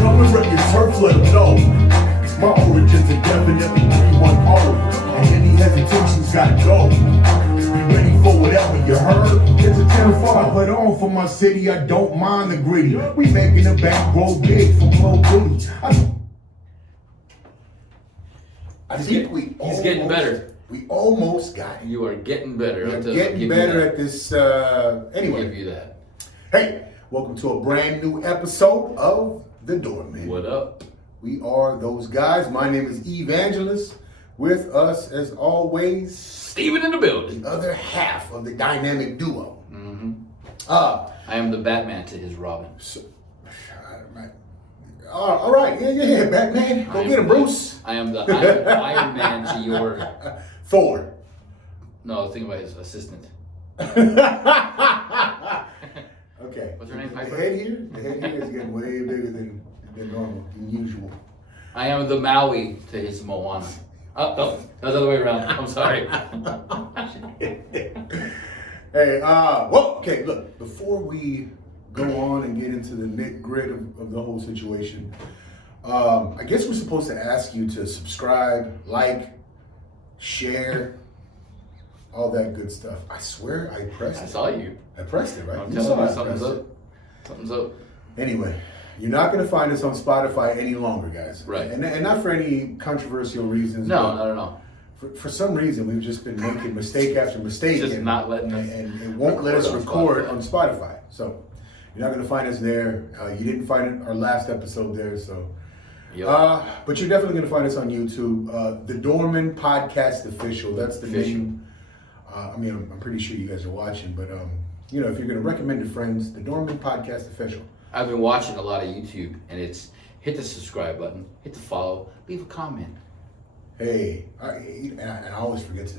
Come and rep your turf, let them know. My origins are definitely 310. And any hesitations gotta go. You ready for whatever you heard? It's a 10-5. Put on for my city, I don't mind the gritty. We making the bank grow big from low booty. He's getting better. We almost got it. You are getting better. We're getting better at this. Anyway. Give you that. Hey, welcome to a brand new episode of The Doorman. What up? We are those guys. My name is Evangelist. With us, as always, Steven in the building. the other half of the dynamic duo. Mm-hmm. Uh, I am the Batman to his Robin. so, all right. Yeah, Batman. Go get him, Bruce. I am the Iron Man to your... Thor. No, think about his assistant. Okay. What's her name, Piper? The head here is getting way bigger than normal, than usual. I am the Maui to his Moana. Oh, that was the other way around. I'm sorry. Hey, well, okay, look, before we go on and get into the nit-grit of the whole situation, I guess we're supposed to ask you to subscribe, like, share, all that good stuff. I swear I pressed I it. saw you. I pressed it, right? I'm You telling saw you, I something's pressed up. Something's up. it. Anyway, you're not going to find us on Spotify any longer, guys. Right. And not for any controversial reasons. No, but not at all. For some reason, we've just been making mistake after mistake. Just not letting us and it won't let us record on on Spotify. So you're not going to find us there. You didn't find our last episode there. So, Yep. but you're definitely going to find us on YouTube. The Doorman Podcast Official. That's the name. I mean, I'm pretty sure you guys are watching, but if you're going to recommend to friends, the Doorman Podcast Official. I've been watching a lot of YouTube, and it's hit the subscribe button, hit the follow, leave a comment. Hey, and I always forget to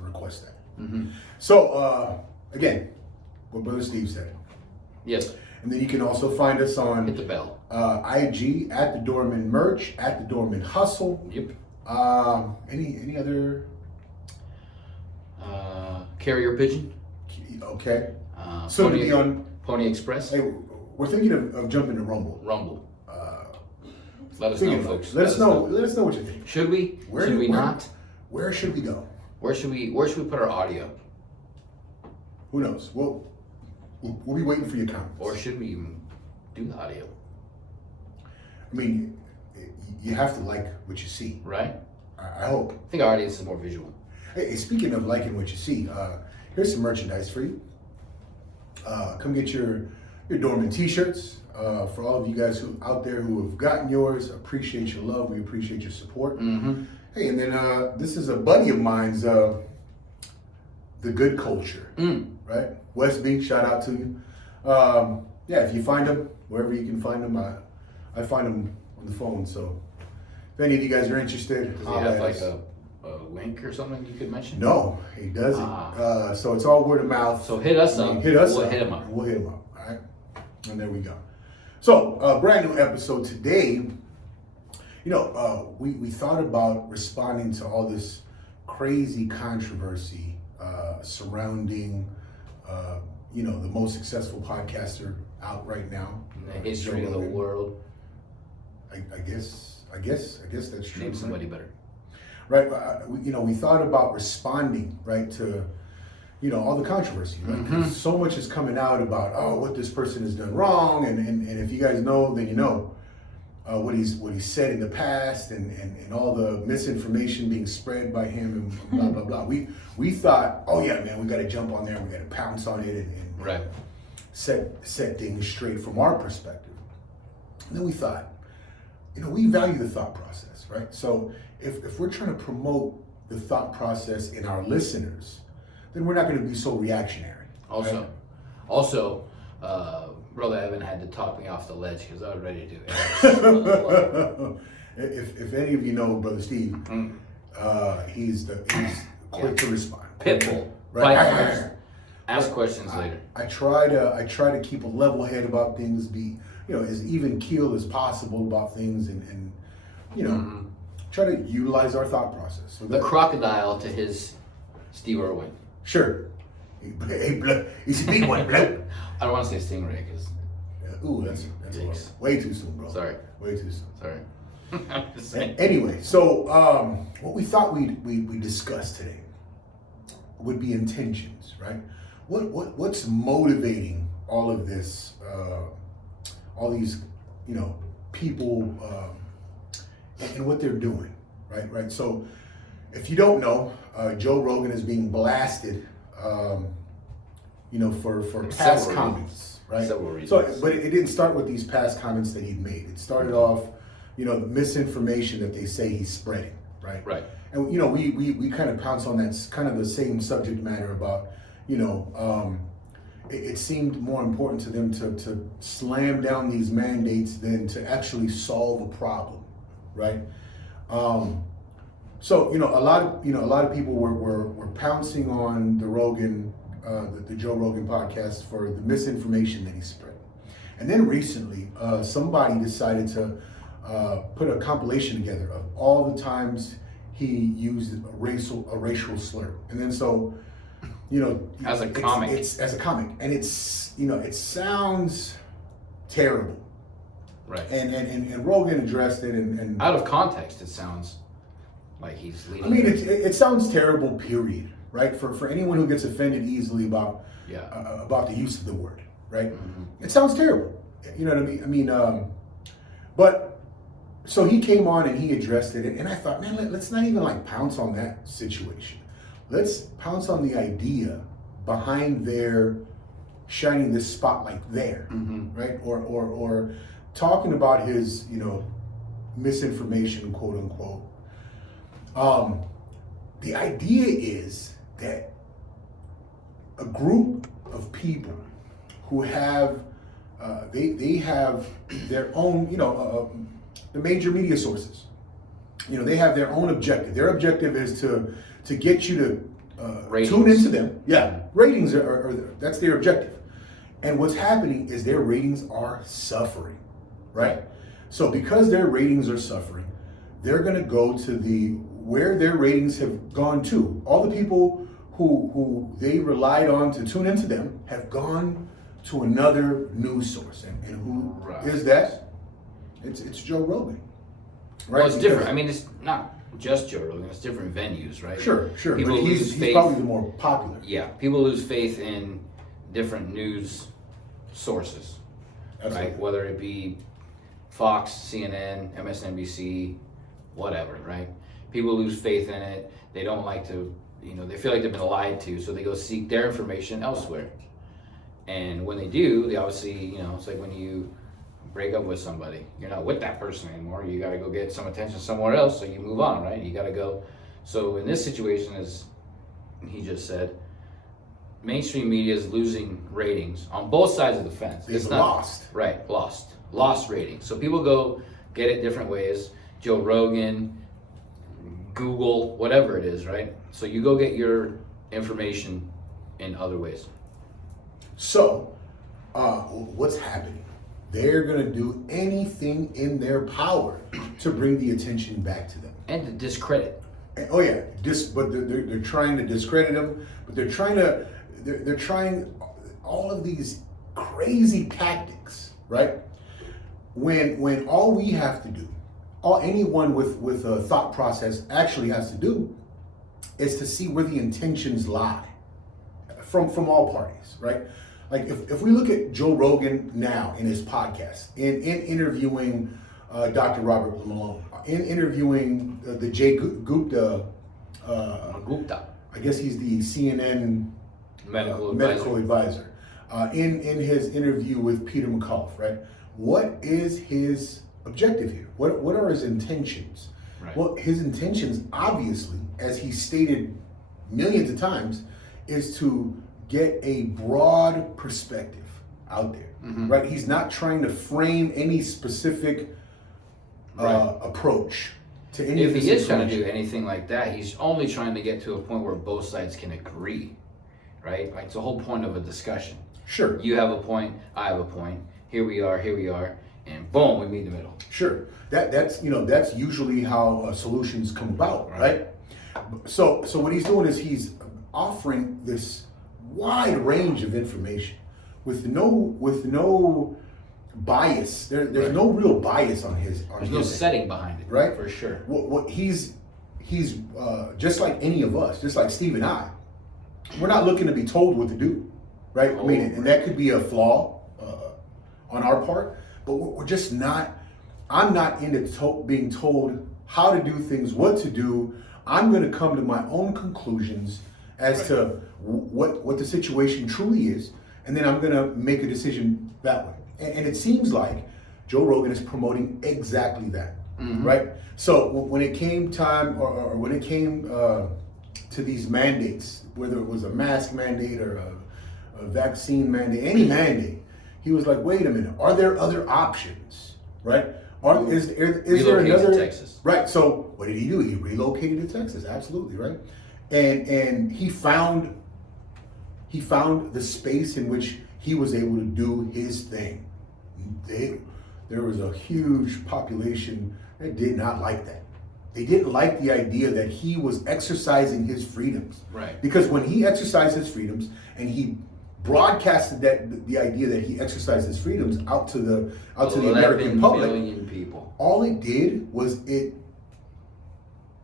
request that. Mm-hmm. So again, what Brother Steve said. Yes. And then you can also find us on Hit the bell. IG at the Doorman Merch, at the Doorman Hustle. Yep. Any other? Carrier pigeon. Okay. So to be on Pony Express. Hey, we're thinking of jumping to Rumble. Rumble. Let us know, folks. Let us know. Let us know what you think. Should we? Should we not? Where should we go? Where should we put our audio? Who knows? We'll be waiting for your comments. Or should we even do the audio? I mean, you have to like what you see. Right? I hope. I think our audience is more visual. Hey, speaking of liking what you see, here's some merchandise for you. Come get your Doorman t-shirts. For all of you guys out there who have gotten yours, appreciate your love. We appreciate your support. Mm-hmm. Hey, and then this is a buddy of mine's, The Good Culture, right? Westby, shout out to you. Yeah, if you find them, wherever you can find them, I find them on the phone. So if any of you guys are interested, Does he have like a link or something you could mention? No, he doesn't. So it's all word of mouth. So hit us up. Hit us We'll up. hit him up. We'll hit him up. All right. And there we go. So, brand new episode today. We thought about responding to all this crazy controversy surrounding, the most successful podcaster out right now. In the history of the world. I guess that's true. Name somebody better. Right. We thought about responding, right, to all the controversy, right? Mm-hmm. 'Cause so much is coming out about what this person has done wrong, and if you guys know, then you know what he's said in the past, and all the misinformation being spread by him, and blah blah blah. We thought, oh yeah, man, we got to jump on there, we got to pounce on it, and Right. set things straight from our perspective. And then we thought, we value the thought process, right? So if we're trying to promote the thought process in our listeners, then we're not going to be so reactionary. Also, right? Brother Evan had to talk me off the ledge because I was ready to. if any of you know Brother Steve, he's quick to respond. Pitbull. Right? Bite first. Ask questions later. I try to keep a level head about things, be as even keel as possible about things, and try to utilize our thought process. So The crocodile to his Steve Irwin. Sure. Hey, blood. He's a big one, blood. I don't want to say stingray because Ooh, that's a little, Yikes. way too soon, bro. Sorry. Way too soon. Sorry. I'm just saying. Anyway, so what we thought we discuss today would be intentions, right? What's motivating all of this, all these, people, and what they're doing, right? So, if you don't know, Joe Rogan is being blasted, for past several comments, right? Several reasons. So, but it didn't start with these past comments that he'd made. It started off, misinformation that they say he's spreading, right? Right. And we kind of pounce on that kind of the same subject matter about, it seemed more important to them to slam down these mandates than to actually solve a problem, right? So a lot of people were pouncing on the Rogan, the Joe Rogan podcast for the misinformation that he spread, and then recently somebody decided to put a compilation together of all the times he used a racial slur, and then so. As a comic. It's as a comic, and it's it sounds terrible, Right. and Rogan addressed it, and Out of context, it sounds like he's leading. I mean it sounds terrible, period, right? For anyone who gets offended easily about about the use of the word, right? Mm-hmm. It sounds terrible, you know what I mean? But so he came on and he addressed it, and I thought, man, let's not even like pounce on that situation. Let's pounce on the idea behind their shining this spotlight there, right? Or talking about his, misinformation, quote unquote. The idea is that a group of people who have, they have their own, the major media sources. They have their own objective. Their objective is to get you to tune into them. Yeah, ratings are that's their objective. And what's happening is their ratings are suffering, right? So because their ratings are suffering, they're going to go to where their ratings have gone to. All the people who they relied on to tune into them have gone to another news source. And who is that? It's Joe Rogan. Right? Well, it's different. I mean, it's not just Joe Rogan. It's different venues, right? Sure. People But lose he's faith. probably the more popular. Yeah, people lose faith in different news sources, Absolutely. right? Whether it be Fox, CNN, MSNBC, whatever, right? People lose faith in it. They don't like to, they feel like they've been lied to, so they go seek their information elsewhere. And when they do, they obviously, it's like when you break up with somebody, you're not with that person anymore. You got to go get some attention somewhere else, so you move on, right? You got to go. So in this situation, as he just said, mainstream media is losing ratings on both sides of the fence. It's lost. Right, lost ratings. So people go get it different ways. Joe Rogan, Google, whatever it is, right? So you go get your information in other ways. So, what's happening? They're going to do anything in their power to bring the attention back to them. And to discredit. Oh yeah, but they're trying to discredit him. But they're trying all of these crazy tactics, right? When all we have to do, anyone with a thought process actually has to do, is to see where the intentions lie from all parties, right? Like if we look at Joe Rogan now in his podcast, in interviewing Dr. Robert Malone, in interviewing the Jay Gupta, Gupta. I guess he's the CNN Medical advisor. In his interview with Peter McCullough, right? What is his objective here? What are his intentions? Right. Well, his intentions, obviously, as he stated millions of times, is to get a broad perspective out there, right? He's not trying to frame any specific approach to any of If this he is trying to information. do anything like that, he's only trying to get to a point where both sides can agree, right? Like it's the whole point of a discussion. Sure. You have a point, I have a point. Here we are, and boom, we meet in the middle. Sure. That's usually how solutions come about, right? So what he's doing is he's offering this wide range of information with no bias. There's Right. no real bias on his. There's no setting behind it, Right? For sure. What he's just like any of us, just like Steve and I. We're not looking to be told what to do, right? I mean, and that could be a flaw on our part, but we're just not. I'm not into being told how to do things, what to do. I'm going to come to my own conclusions as to what the situation truly is, and then I'm going to make a decision that way. And it seems like Joe Rogan is promoting exactly that, right? So when it came time, or when it came to these mandates, whether it was a mask mandate or a vaccine mandate, any mandate, he was like, wait a minute, are there other options, right? Is there Relocated another to Texas. Right. So what did he do? He relocated to Texas. Absolutely, right. And he found the space in which he was able to do his thing. There was a huge population that did not like that. They didn't like the idea that he was exercising his freedoms. Right. Because when he exercised his freedoms and he broadcasted the idea that he exercised his freedoms out to the American public, 11 million people. all it did was it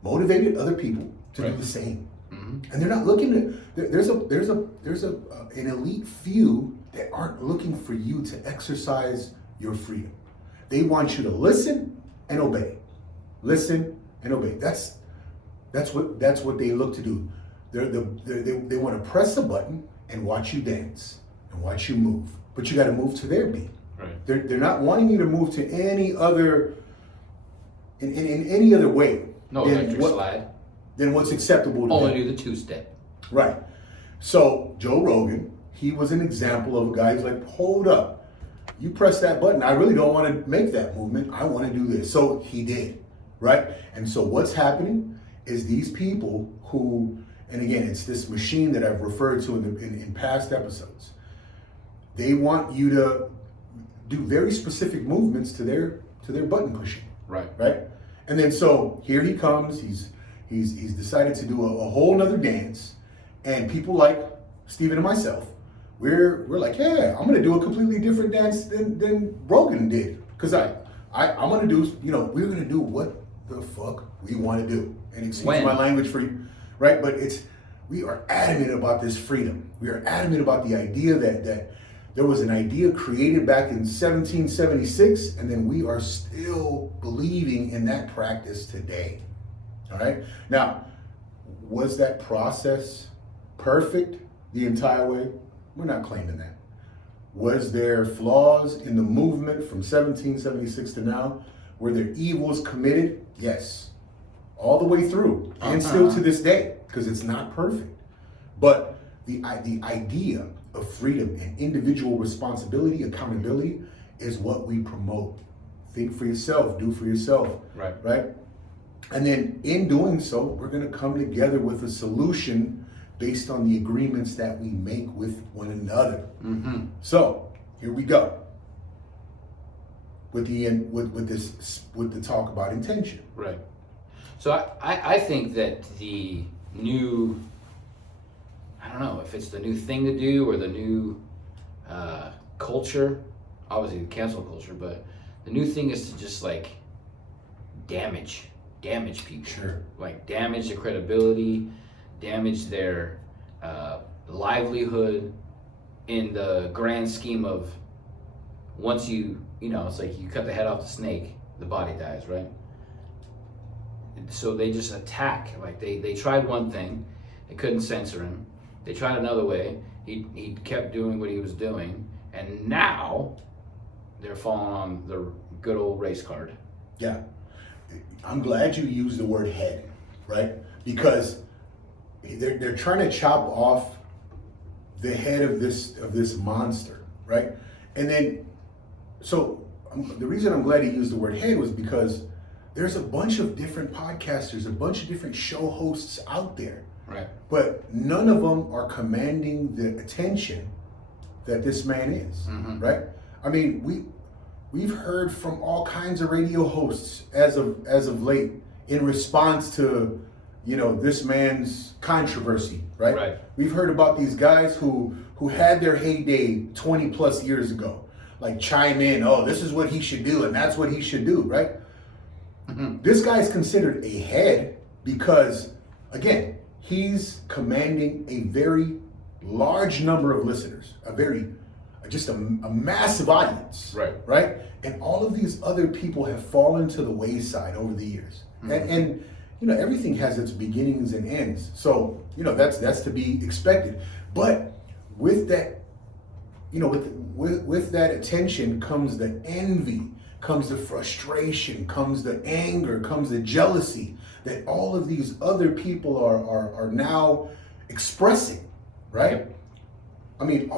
motivated other people to do Right. the same. Mm-hmm. And they're not looking to. There's an elite few that aren't looking for you to exercise your freedom. They want you to listen and obey. Listen and obey. That's what they look to do. They want to press a button and watch you dance and watch you move, but you got to move to their beat. Right. They're not wanting you to move to any other in any other way. No than electric slide. Than what's acceptable to Only them. do the two-step. Right. So Joe Rogan, he was an example of a guy who's like, hold up, you press that button. I really don't want to make that movement. I want to do this. So he did, right? And so what's happening is these people who, and again, it's this machine that I've referred to in past episodes. They want you to do very specific movements to their button pushing. Right. Right? And then so here he comes. He's decided to do a whole nother dance, and people like Steven and myself, we're like, yeah, I'm gonna do a completely different dance than Rogan did, because I'm gonna do, we're gonna do what the fuck we want to do, and excuse my language for you, right? But we are adamant about this freedom. We are adamant about the idea that there was an idea created back in 1776, and then we are still believing in that practice today. All right. Now, was that process perfect the entire way? We're not claiming that. Was there flaws in the movement from 1776 to now? Were there evils committed? Yes. All the way through, and still to this day, because it's not perfect. But the idea of freedom and individual responsibility, accountability, is what we promote. Think for yourself, do for yourself. Right. Right? And then in doing so, we're going to come together with a solution based on the agreements that we make with one another. Mm-hmm. So here we go with the talk about intention. Right. So I think that the new, I don't know if it's the new thing to do or the new culture, obviously the cancel culture, but the new thing is to just like damage people. Sure. Like damage their credibility, damage their livelihood in the grand scheme of once it's like you cut the head off the snake, the body dies, right? So they just attack. Like they tried one thing, they couldn't censor him. They tried another way. He kept doing what he was doing, and now they're falling on the good old race card. Yeah. I'm glad you used the word head, right? Because they're trying to chop off the head of this monster, right? And then, so the reason I'm glad he used the word head was because there's a bunch of different podcasters, a bunch of different show hosts out there. Right. But none of them are commanding the attention that this man is, right? I mean, we've heard from all kinds of radio hosts as of late in response to, this man's controversy, right? Right. We've heard about these guys who had their heyday 20 plus years ago, like chime in. Oh, this is what he should do, and that's what he should do, right? This guy is considered a head because, again, he's commanding a very large number of listeners, just a massive audience, right? And all of these other people have fallen to the wayside over the years, and you know, everything has its beginnings and ends. So, you know, that's to be expected. But with that, you know, with that attention comes the envy, comes the frustration, comes the anger, comes the jealousy that all of these other people are now expressing, right? I mean,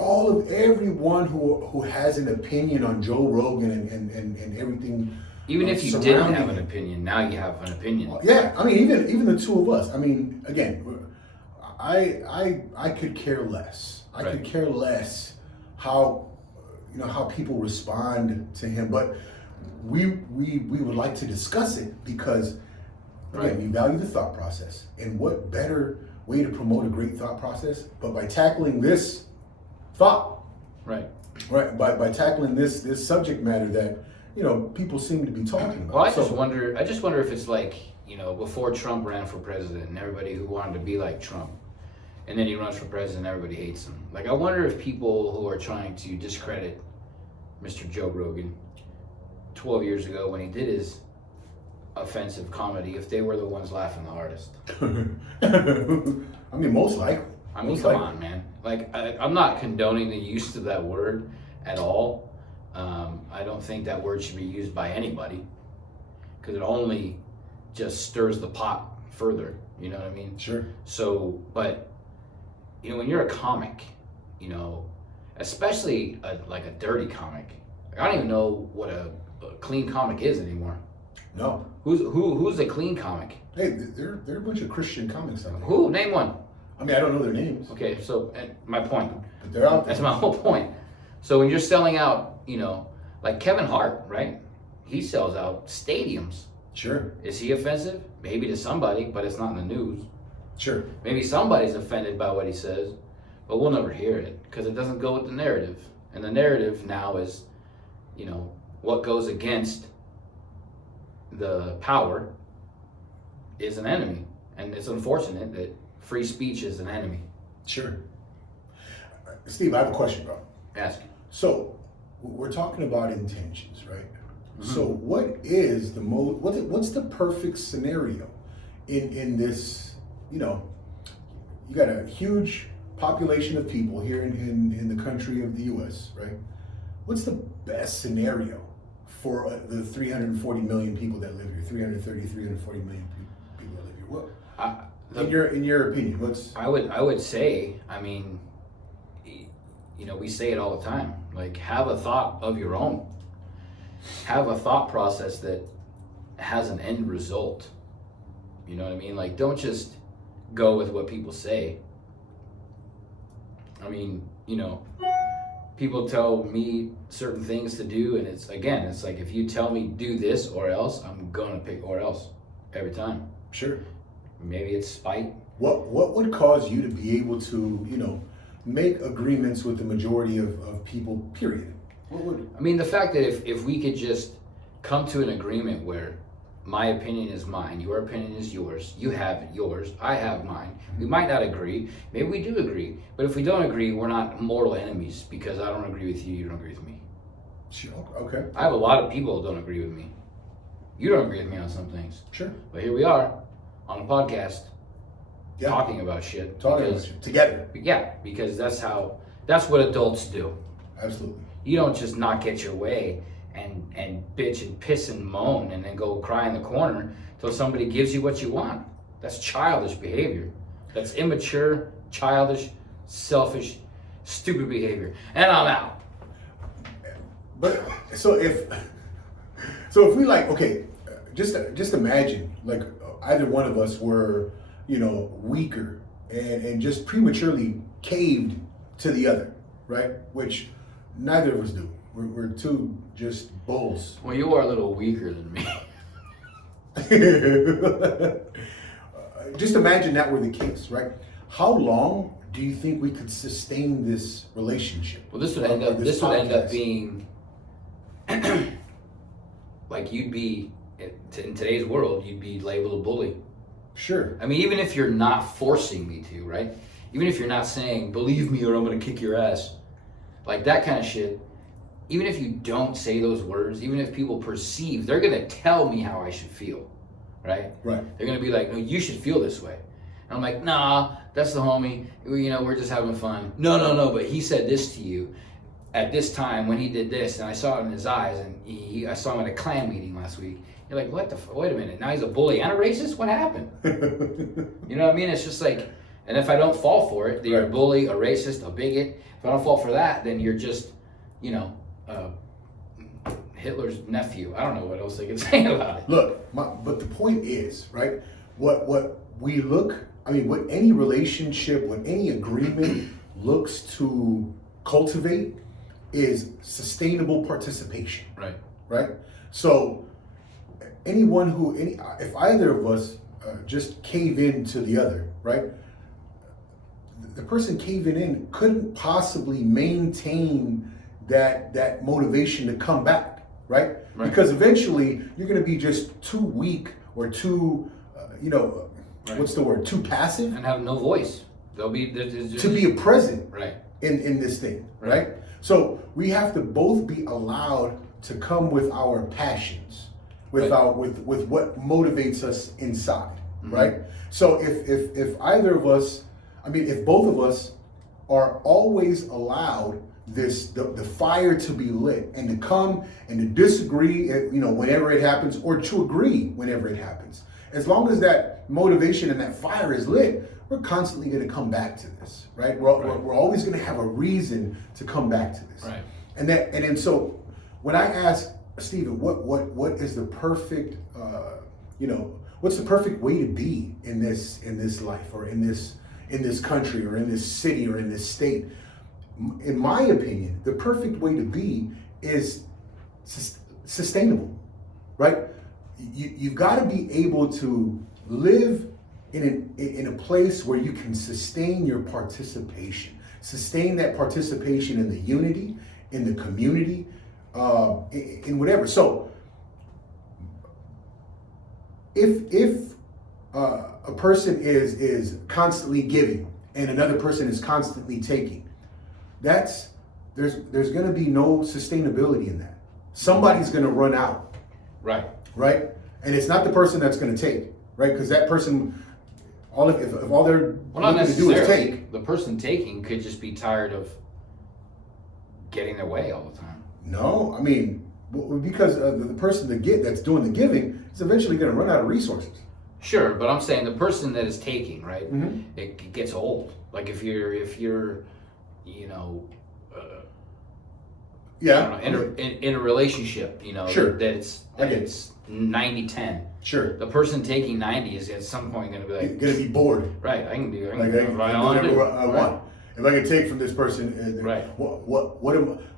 everyone who has an opinion on Joe Rogan and everything. Even if you didn't have an opinion, now you have an opinion. Yeah, I mean, even the two of us. I mean, again, I could care less. I could care less how people respond to him, but we would like to discuss it because again, we value the thought process, and what better way to promote a great thought process but by tackling this thought, right? By tackling this subject matter that, you know, people seem to be talking about. Well, I just wonder if it's like, you know, before Trump ran for president and everybody who wanted to be like Trump, and then he runs for president, everybody hates him. Like, I wonder if people who are trying to discredit Mr. Joe Rogan 12 years ago when he did his offensive comedy, if they were the ones laughing the hardest. I mean, most likely. I mean, come on, man. Like, I'm not condoning the use of that word at all. I don't think that word should be used by anybody because it only just stirs the pot further. You know what I mean? Sure. So, but, you know, when you're a comic, you know, especially like a dirty comic, I don't even know what a clean comic is anymore. No. Who's a clean comic? Hey, there are a bunch of Christian comics out there. Who? Name one. I mean, I don't know their names. Okay, so my point. But they're out there. That's my whole point. So when you're selling out, you know, like Kevin Hart, right? He sells out stadiums. Sure. Is he offensive? Maybe to somebody, but it's not in the news. Sure. Maybe somebody's offended by what he says, but we'll never hear it because it doesn't go with the narrative. And the narrative now is, you know, what goes against the power is an enemy. And it's unfortunate that free speech is an enemy. Sure. Steve, I have a question, bro. Ask. So, we're talking about intentions, right? So, what is what's the perfect scenario in this? You know, you got a huge population of people here in the country of the U.S., right? What's the best scenario for the 340 million people that live here? 340 million people that live here. What? In your opinion, what's? I would say, I mean, you know, we say it all the time. Like, have a thought of your own. Have a thought process that has an end result. You know what I mean? Like, don't just go with what people say. I mean, you know, people tell me certain things to do, and it's like, if you tell me do this or else, I'm gonna pick or else every time. Sure. Maybe it's spite. What would cause you to be able to, you know, make agreements with the majority of people, period? What would? I mean, the fact that if we could just come to an agreement where my opinion is mine, your opinion is yours, you have yours, I have mine. We might not agree, maybe we do agree, but if we don't agree, we're not mortal enemies because I don't agree with you, you don't agree with me. Sure. Okay. I have a lot of people who don't agree with me. You don't agree with me on some things. Sure. But here we are on a podcast talking about shit. Together. Yeah, because that's what adults do. Absolutely. You don't just not get your way and bitch and piss and moan and then go cry in the corner till somebody gives you what you want. That's childish behavior. That's immature, childish, selfish, stupid behavior. And I'm out. But so if we like, okay, just imagine like either one of us were, you know, weaker and just prematurely caved to the other, right? Which neither of us do. We're two just bulls. Well, you are a little weaker than me. Just imagine that were the case, right? How long do you think we could sustain this relationship? Well, this would end up being like you'd be in today's world, you'd be labeled a bully. Sure. I mean, even if you're not forcing me to, right? Even if you're not saying, believe me or I'm gonna kick your ass, like that kind of shit. Even if you don't say those words, even if people perceive, they're gonna tell me how I should feel, right? Right. They're gonna be like, no, you should feel this way. And I'm like, nah, that's the homie. We're just having fun. No, but he said this to you at this time when he did this, and I saw it in his eyes, and I saw him at a clan meeting last week. You're like, what the wait a minute, now he's a bully and a racist? What happened? You know what I mean? It's just like, and if I don't fall for it, then you're a bully, a racist, a bigot. If I don't fall for that, then you're just, Hitler's nephew. I don't know what else they can say about it. Look, but the point is, right? What any relationship, what any agreement looks to cultivate is sustainable participation. Right. Right? So if either of us just cave in to the other, right? The person caving in couldn't possibly maintain that motivation to come back, right? Because eventually you're going to be just too weak or too, what's the word? Too passive And have no voice. They'll be to be a present right. in this thing, right? So we have to both be allowed to come with our passions, with what motivates us inside, right? So if either of us, if both of us are always allowed the fire to be lit and to come and to disagree, whenever it happens, or to agree whenever it happens, as long as that motivation and that fire is lit, we're constantly going to come back to this, right? We're always going to have a reason to come back to this, right? And then so when I ask Stephen, what is the perfect, what's the perfect way to be in this life, or in this country, or in this city, or in this state? In my opinion, the perfect way to be is sustainable, right? You've got to be able to live in a place where you can sustain your participation, sustain that participation in the unity, in the community, in whatever. So if a person is constantly giving and another person is constantly taking, there's going to be no sustainability in that. Somebody's going to run out. Right. Right? And it's not the person that's going to take, right? Because that person, if all they're looking to do is take. The person taking could just be tired of getting their way all the time. No, because the person that's doing the giving is eventually going to run out of resources. Sure, but I'm saying the person that is taking, right? Mm-hmm. It gets old. Like if you're in a relationship, Sure. that it's 90-10. Sure. The person taking 90 is at some point going to be like, Going to be bored. right, I can do I can do whatever I want. If I can take from this person, right.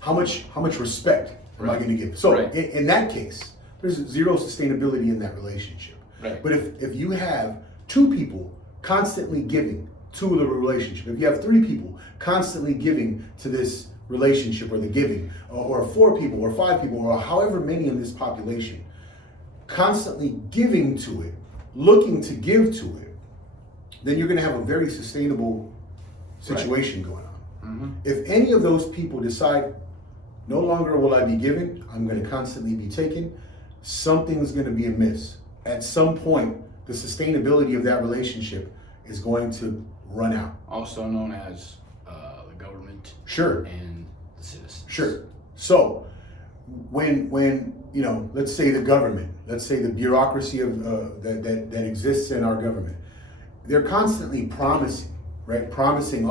How much respect am I going to give? So in that case, there's zero sustainability in that relationship. Right. But if you have two people constantly giving to the relationship, if you have three people constantly giving to this relationship, or the giving, or 4 people or 5 people, or however many in this population, constantly giving to it, looking to give to it, then you're going to have a very sustainable situation going on. Mm-hmm. If any of those people decide, no longer will I be giving, I'm going to constantly be taking, something's going to be amiss. At some point, the sustainability of that relationship is going to run out. Also known as the government. Sure. And the citizens. Sure. So when let's say the government, let's say the bureaucracy of that exists in our government, they're constantly promising, right? Promising,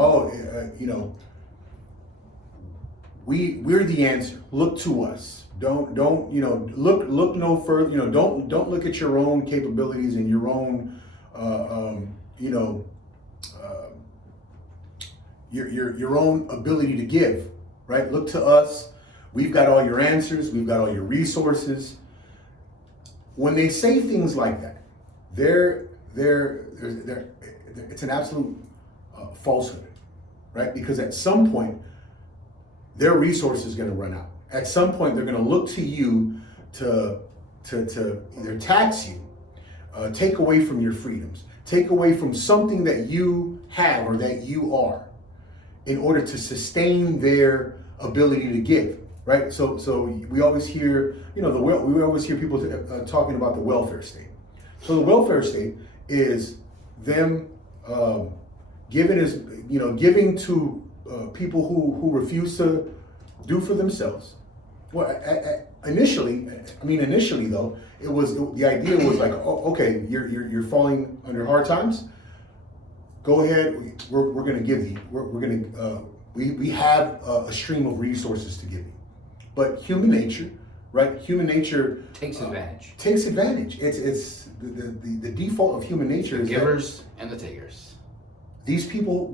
we're the answer. Look to us. Don't look no further. Don't look at your own capabilities and your own your own ability to give, right? Look to us. We've got all your answers. We've got all your resources. When they say things like that, it's an absolute falsehood, right? Because at some point, their resource is going to run out. at some point they're going to look to you to either tax you, take away from your freedoms, take away from something that you have or that you are, in order to sustain their ability to give. Right. So we always hear, we always hear people talking about the welfare state. So the welfare state is them giving to people who refuse to do for themselves. Well, initially though, the idea was like, oh, okay, you're falling under hard times. Go ahead, we're going to give you. We have a stream of resources to give you. But human nature, right? Human nature Takes advantage. Takes advantage. It's the default of human nature is Givers and the takers. these people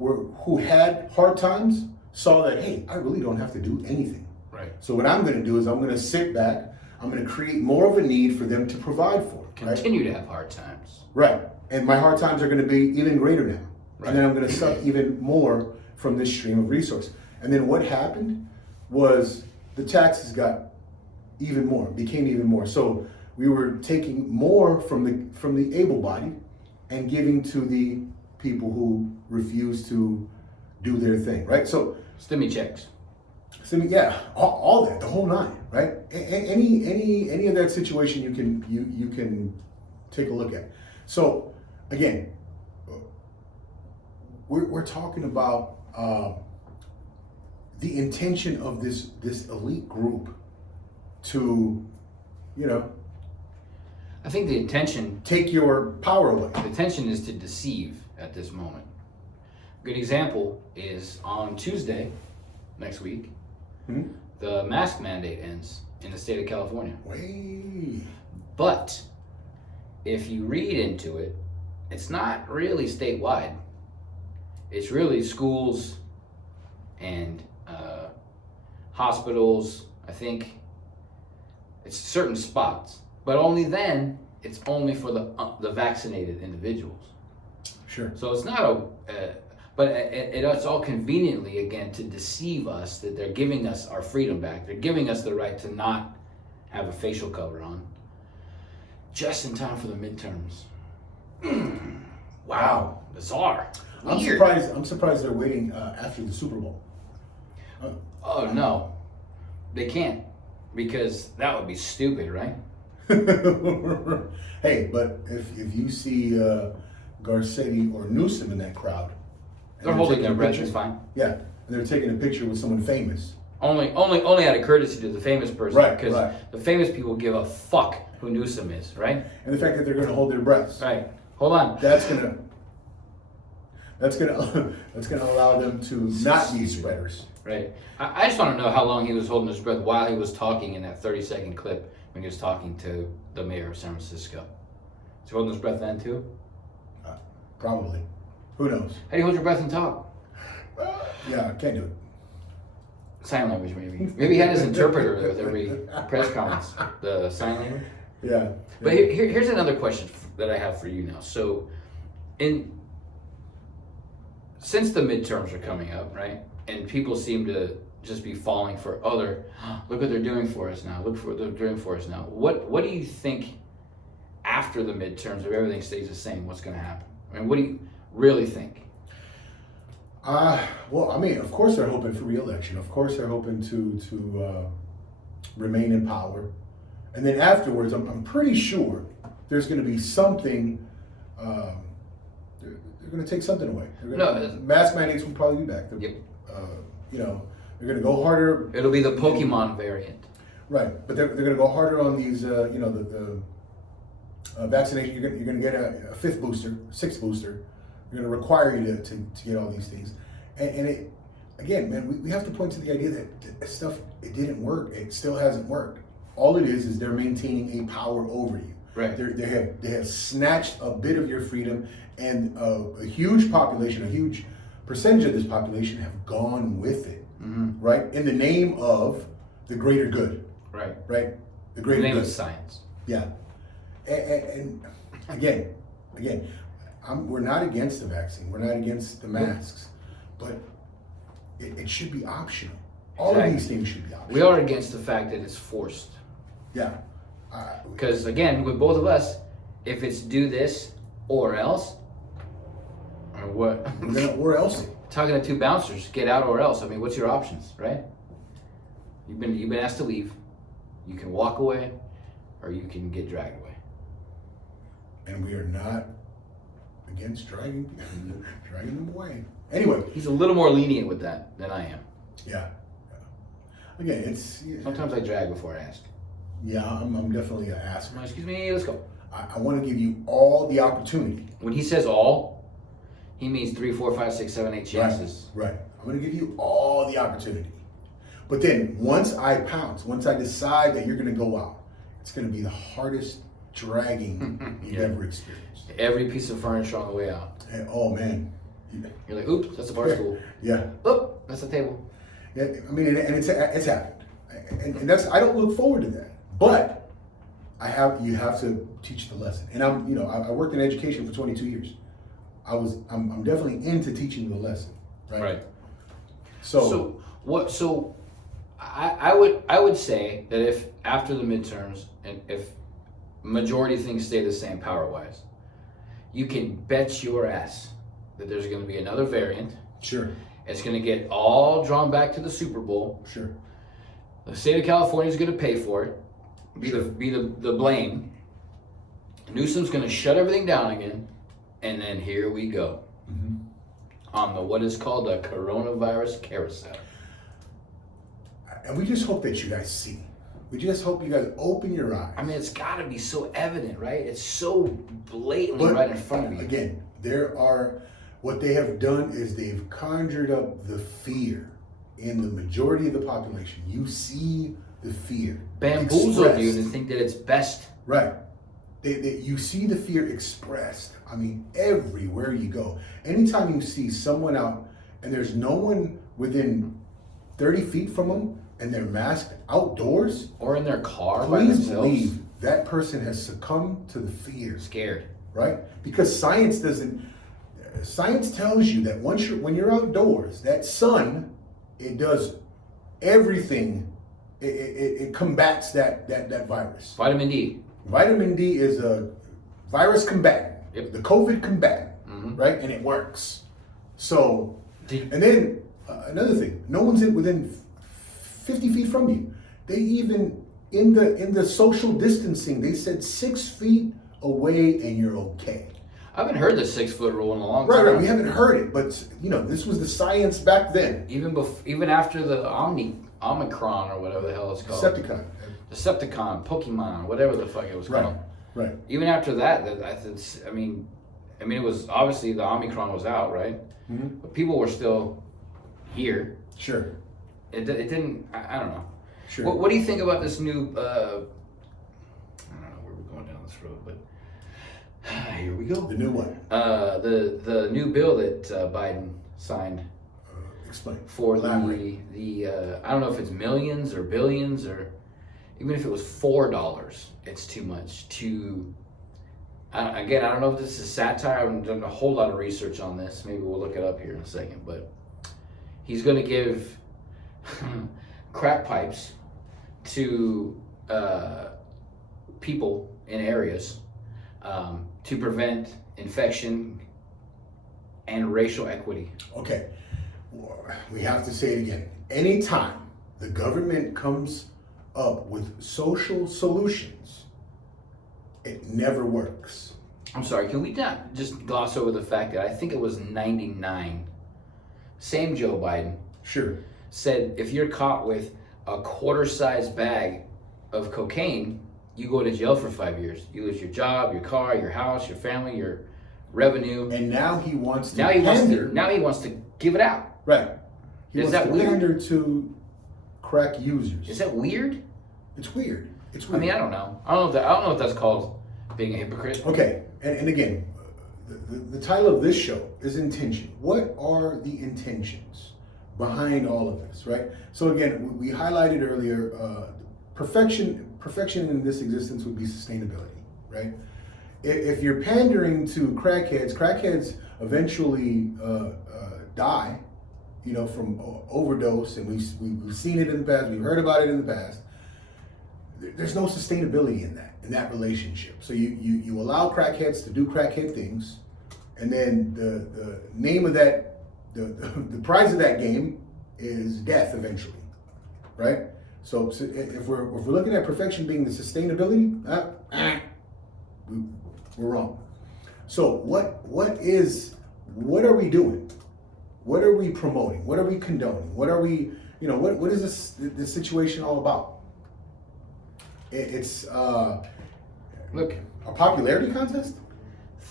who had hard times saw that, hey, I really don't have to do anything. Right. So what I'm going to do is I'm going to sit back. I'm going to create more of a need for them to provide for. Continue to have hard times. Right. And my hard times are going to be even greater now. Right. And then I'm going to suck even more from this stream of resource. And then what happened was the taxes became even more. So we were taking more from the able-bodied and giving to the people who refuse to do their thing, right? So Stimmy checks. yeah, all that, the whole nine, right? Any of that situation you can take a look at. So again, we're talking about the intention of this elite group to, I think the intention take your power away. The intention is to deceive at this moment. A good example is on Tuesday, next week, the mask mandate ends in the state of California. Way. But if you read into it, it's not really statewide. It's really schools and hospitals. I think it's certain spots, but only then. It's only for the vaccinated individuals. Sure. So it's not but it's all conveniently, again, to deceive us that they're giving us our freedom back. They're giving us the right to not have a facial cover on, just in time for the midterms. Wow, bizarre. Weird. I'm surprised they're waiting after the Super Bowl. Oh no, they can't, because that would be stupid, right? Hey, but if you see Garcetti or Newsom in that crowd, and They're holding taking their a breath. picture- It's fine. Yeah, and they're taking a picture with someone famous. Only out of courtessy to the famous person, Right, because right. the famous people give a fuck who Newsom is, right? And the fact that they're going to hold their breaths. Right. Hold on. That's gonna allow them to not be spreaders. Right. I just want to know how long he was holding his breath while he was talking in that 30-second clip when he was talking to the mayor of San Francisco. Is he holding his breath then too? Probably. Who knows? How do you hold your breath and talk? Yeah, I can't do it. Sign language, maybe. Maybe he had his interpreter with every press conference. The sign language. Yeah. But here's another question that I have for you now. So, since the midterms are coming up, right, and people seem to just be falling for look what they're doing for us now. Look what they're doing for us now. What do you think after the midterms, if everything stays the same, what's going to happen? I mean, what do you really think? Well, I mean, of course they're hoping for re-election. Of course they're hoping to remain in power. And then afterwards, I'm pretty sure there's going to be something, they're going to take something away. Mask mandates will probably be back. Yep. They're going to go harder. It'll be the Pokemon variant. Right, but they're going to go harder on these, the vaccination. You're going to get a fifth booster, sixth booster. They're going to require you to get all these things. And it, again, man, we have to point to the idea that stuff, it didn't work. It still hasn't worked. All it is they're maintaining a power over you. Right. They have snatched a bit of your freedom, and a huge population, a huge percentage of this population have gone with it. Mm-hmm. Right? In the name of the greater good. Right. Right? The The greater name good. of science. Yeah. And again, we're not against the vaccine. We're not against the masks, but it should be optional. All Exactly. of these things should be optional. We are against the fact that it's forced. Yeah. Because again, with both of us, if it's do this or else, or what? Where else? Talking to two bouncers, get out or else. I mean, what's your options, right? You've been asked to leave. You can walk away, or you can get dragged away. And we are not against dragging them away. Anyway. He's a little more lenient with that than I am. Yeah. Again, it's. Sometimes I drag before I ask. Yeah, I'm definitely an asker. Excuse me, let's go. I want to give you all the opportunity. When he says all, he means 3, 4, 5, 6, 7, 8 chances. Right. I'm going to give you all the opportunity. But then once I pounce, once I decide that you're going to go out, it's going to be the hardest dragging you've ever experienced. Every piece of furniture on the way out. And, oh man. You're like, oops, that's a bar stool. Yeah. Oop, that's a table. Yeah. I mean, and it's happened, and that's, I don't look forward to that. But you have to teach the lesson. And I worked in education for 22 years. I'm definitely into teaching the lesson. Right. So I would say that if after the midterms and if majority of things stay the same power wise, you can bet your ass that there's going to be another variant. Sure. It's going to get all drawn back to the Super Bowl. Sure. The state of California is going to pay for it. Be the blame. Newsom's going to shut everything down again, and then here we go on the what is called the coronavirus carousel. And we just hope that you guys see. We just hope you guys open your eyes. I mean, it's got to be so evident, right? It's so blatantly right in front of you. Again, what they have done is they've conjured up the fear in the majority of the population. You see the fear. Bamboozled you expressed. to think that it's best. Right. You see the fear expressed. I mean, everywhere you go. Anytime you see someone out and there's no one within 30 feet from them and they're masked outdoors, Or in their car by please themselves. believe that person has succumbed to the fear. Scared. Right? Because science tells you that when you're outdoors, that sun, it does everything. It combats that virus. Vitamin D. Vitamin D is a virus combatant. Yep. The COVID combatant, right? And it works. So, and then another thing, no one's within 50 feet from you. They even in the social distancing, they said 6 feet away and you're okay. I haven't heard the 6 foot rule in a long time. Right. We haven't heard it, but this was the science back then. Even after the Omicron or whatever the hell it's called. Decepticon, Pokemon, whatever the fuck it was called. Right. Even after that, I mean, it was obviously the Omicron was out, right? Mm-hmm. But people were still here. Sure. It didn't. I don't know. Sure. What do you think about this new? I don't know where we're going down this road, but here we go. The new one. The new bill that Biden signed. Explain. For Elaborate. the I don't know if it's millions or billions or even if it was $4, it's too much. Again, I don't know if this is satire. I haven't done a whole lot of research on this. Maybe we'll look it up here in a second. But he's going to give crack pipes to people in areas to prevent infection and racial equity. Okay. We have to say it again. Anytime the government comes up with social solutions, it never works. I'm sorry, can we not just gloss over the fact that I think it was 99, same Joe Biden, Sure. said if you're caught with a quarter-sized bag of cocaine, you go to jail for 5 years. You lose your job, your car, your house, your family, your revenue. And now he wants to Now he wants to give it out. Right. He Is wants that to weird? pander to crack users. Is that weird? It's weird. It's I weird. mean, I don't know. I don't know if that's called being a hypocrite. Okay, and again, the title of this show is intention. What are the intentions behind all of this, right? So again, we highlighted earlier, perfection in this existence would be sustainability, right? If you're pandering to crackheads eventually die, from overdose, and we've seen it in the past, we've heard about it in the past. There's no sustainability in that relationship. So you allow crackheads to do crackhead things, and then the name of that, the prize of that game is death eventually, right? So if we're looking at perfection being the sustainability, we're wrong. So what are we doing? What are we promoting? What are we condoning? What are we, what is this situation all about? It's Look, a popularity contest?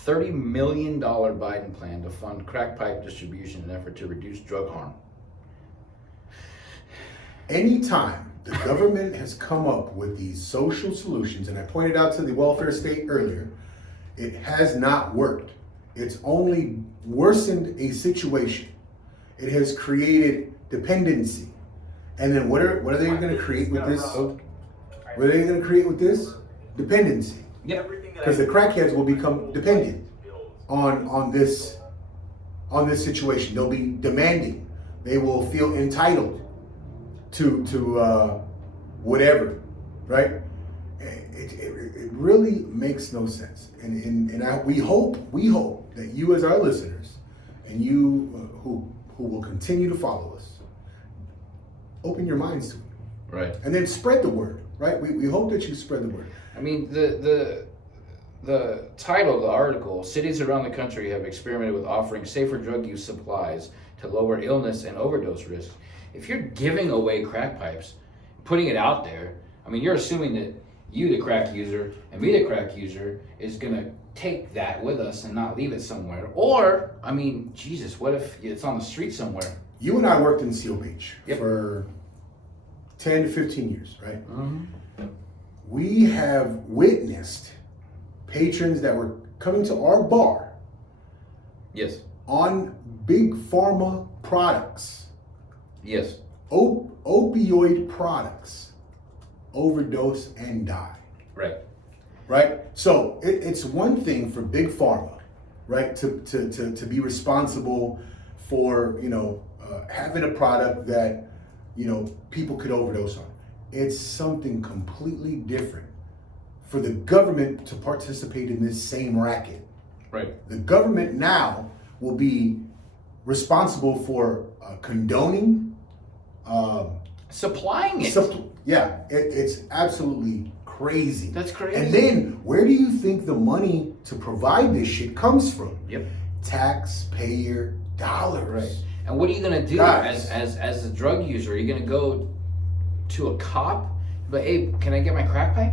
$30 million Biden plan to fund crack pipe distribution in an effort to reduce drug harm. Anytime the government has come up with these social solutions, and I pointed out to the welfare state earlier, it has not worked. It's only worsened a situation. It has created dependency. And then what are they going to create with this? What are they going to create with this? Dependency. Because the crackheads will become dependent on this situation. They'll be demanding. They will feel entitled to whatever, right? It really makes no sense. We hope that you as our listeners, and you who will continue to follow us, open your minds to it. Right. And then spread the word, right? We hope that you spread the word. I mean, the title of the article, cities around the country have experimented with offering safer drug use supplies to lower illness and overdose risk. If you're giving away crack pipes, putting it out there, I mean, you're assuming that you, the crack user, and me, the crack user, is going to take that with us and not leave it somewhere. Or, I mean, Jesus, what if it's on the street somewhere? You and I worked in Seal Beach Yep. for 10 to 15 years, right? Mm-hmm. We have witnessed patrons that were coming to our bar Yes. on big pharma products, Yes. opioid products, overdose and die. Right. Right? So it's one thing for big pharma, right, to be responsible for, having a product that, people could overdose on. It's something completely different for the government to participate in this same racket. Right. The government now will be responsible for condoning, Supplying it. It's absolutely crazy. That's crazy. And then where do you think the money to provide this shit comes from? Yep. Taxpayer dollars. Right. And what are you gonna do Guys. as a drug user? Are you gonna go to a cop? But hey, can I get my crack pipe?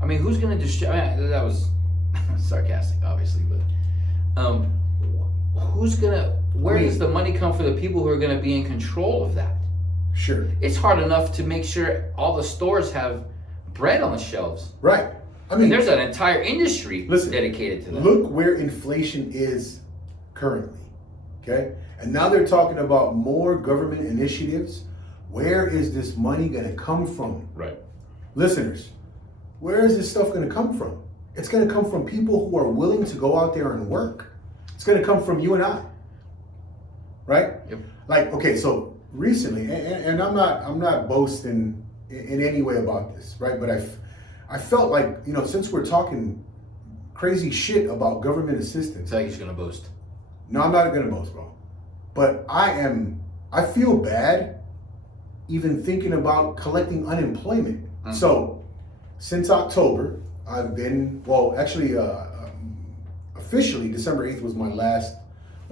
I mean, who's gonna that was sarcastic, obviously, but who's gonna? Where does the money come for the people who are gonna be in control of that? Sure. It's hard enough to make sure all the stores have bread on the shelves. Right. I mean, And there's an entire industry dedicated to that. Look where inflation is currently. Okay? And now they're talking about more government initiatives. Where is this money going to come from? Right. Listeners, where is this stuff going to come from? It's going to come from people who are willing to go out there and work. It's going to come from you and I. Right? Yep. Like, okay, so recently, and I'm not boasting in any way about this, right? But I felt like, since we're talking crazy shit about government assistance. It's like he's gonna boast. No, I'm not gonna boast, bro. But I feel bad even thinking about collecting unemployment. Mm-hmm. So since October, I've been, officially December 8th was my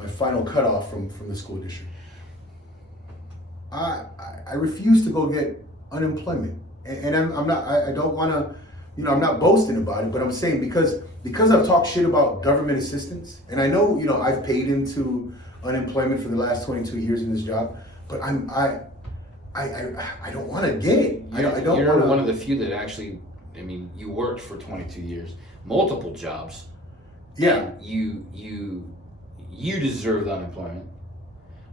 final cutoff from the school district. I refuse to go get unemployment, and I don't want to, I'm not boasting about it, but I'm saying because I've talked shit about government assistance, and I know, I've paid into unemployment for the last 22 years in this job, but I don't want to get it. You're one of the few that actually, you worked for 22 years, multiple jobs. Yeah. You deserve the unemployment.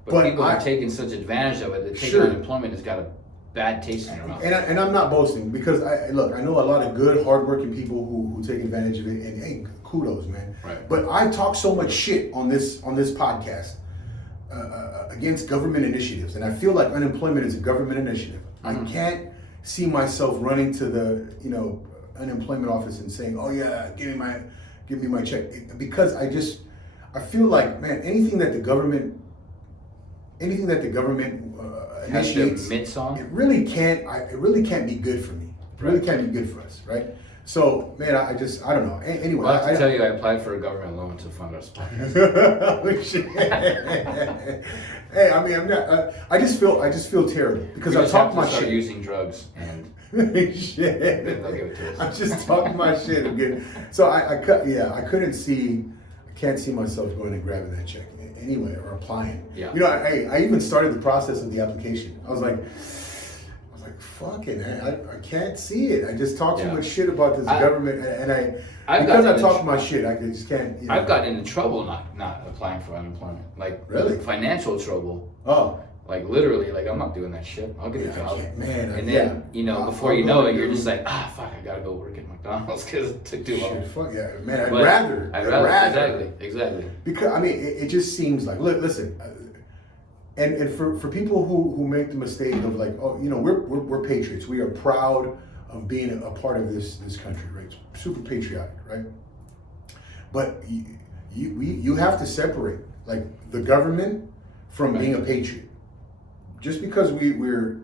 But people have taken such advantage of it that taking unemployment has got a bad taste in their mouth. And I'm not boasting because I know a lot of good, hardworking people who take advantage of it, and hey, kudos, man. Right. But I talk so much shit on this podcast. against government initiatives, and I feel like unemployment is a government initiative. I can't see myself running to the unemployment office and saying, "Oh yeah, give me my check," because I feel like, man, anything that the government Has to initiates, admit on. it really can't be good for me. It really can't be good for us, right? So, man, I don't know. Anyway, Well, I have to tell you, I applied for a government loan to fund our spot. Oh, shit. Hey, I mean, I'm not. I just feel terrible because We I just talk have my to start shit. using drugs, and Shit. then they'll give it to us. I'm just talking my shit again. So I can't see myself going and grabbing that check anyway or applying. Yeah. I even started the process of the application. I was like, fuck it, man. I can't see it. I just talk too Yeah. much shit about this government, and I've because I gotten talk in- my shit, I just can't. I've gotten into trouble not applying for unemployment. Like Really? financial trouble. Oh. Like literally, like I'm not doing that shit. I'll get a Yeah, I job. can't- man, And yeah. then before I'll you go know it, and you're do- just like, fuck, I gotta go work at McDonald's because it took too long. Shit, fuck yeah, man. I'd But rather. exactly. Because I mean, it just seems like listen, and for people who make the mistake of like, oh, we're patriots. We are proud of being a part of this country, right? Super patriotic, right? But you have to separate like the government from being a patriot. Just because we're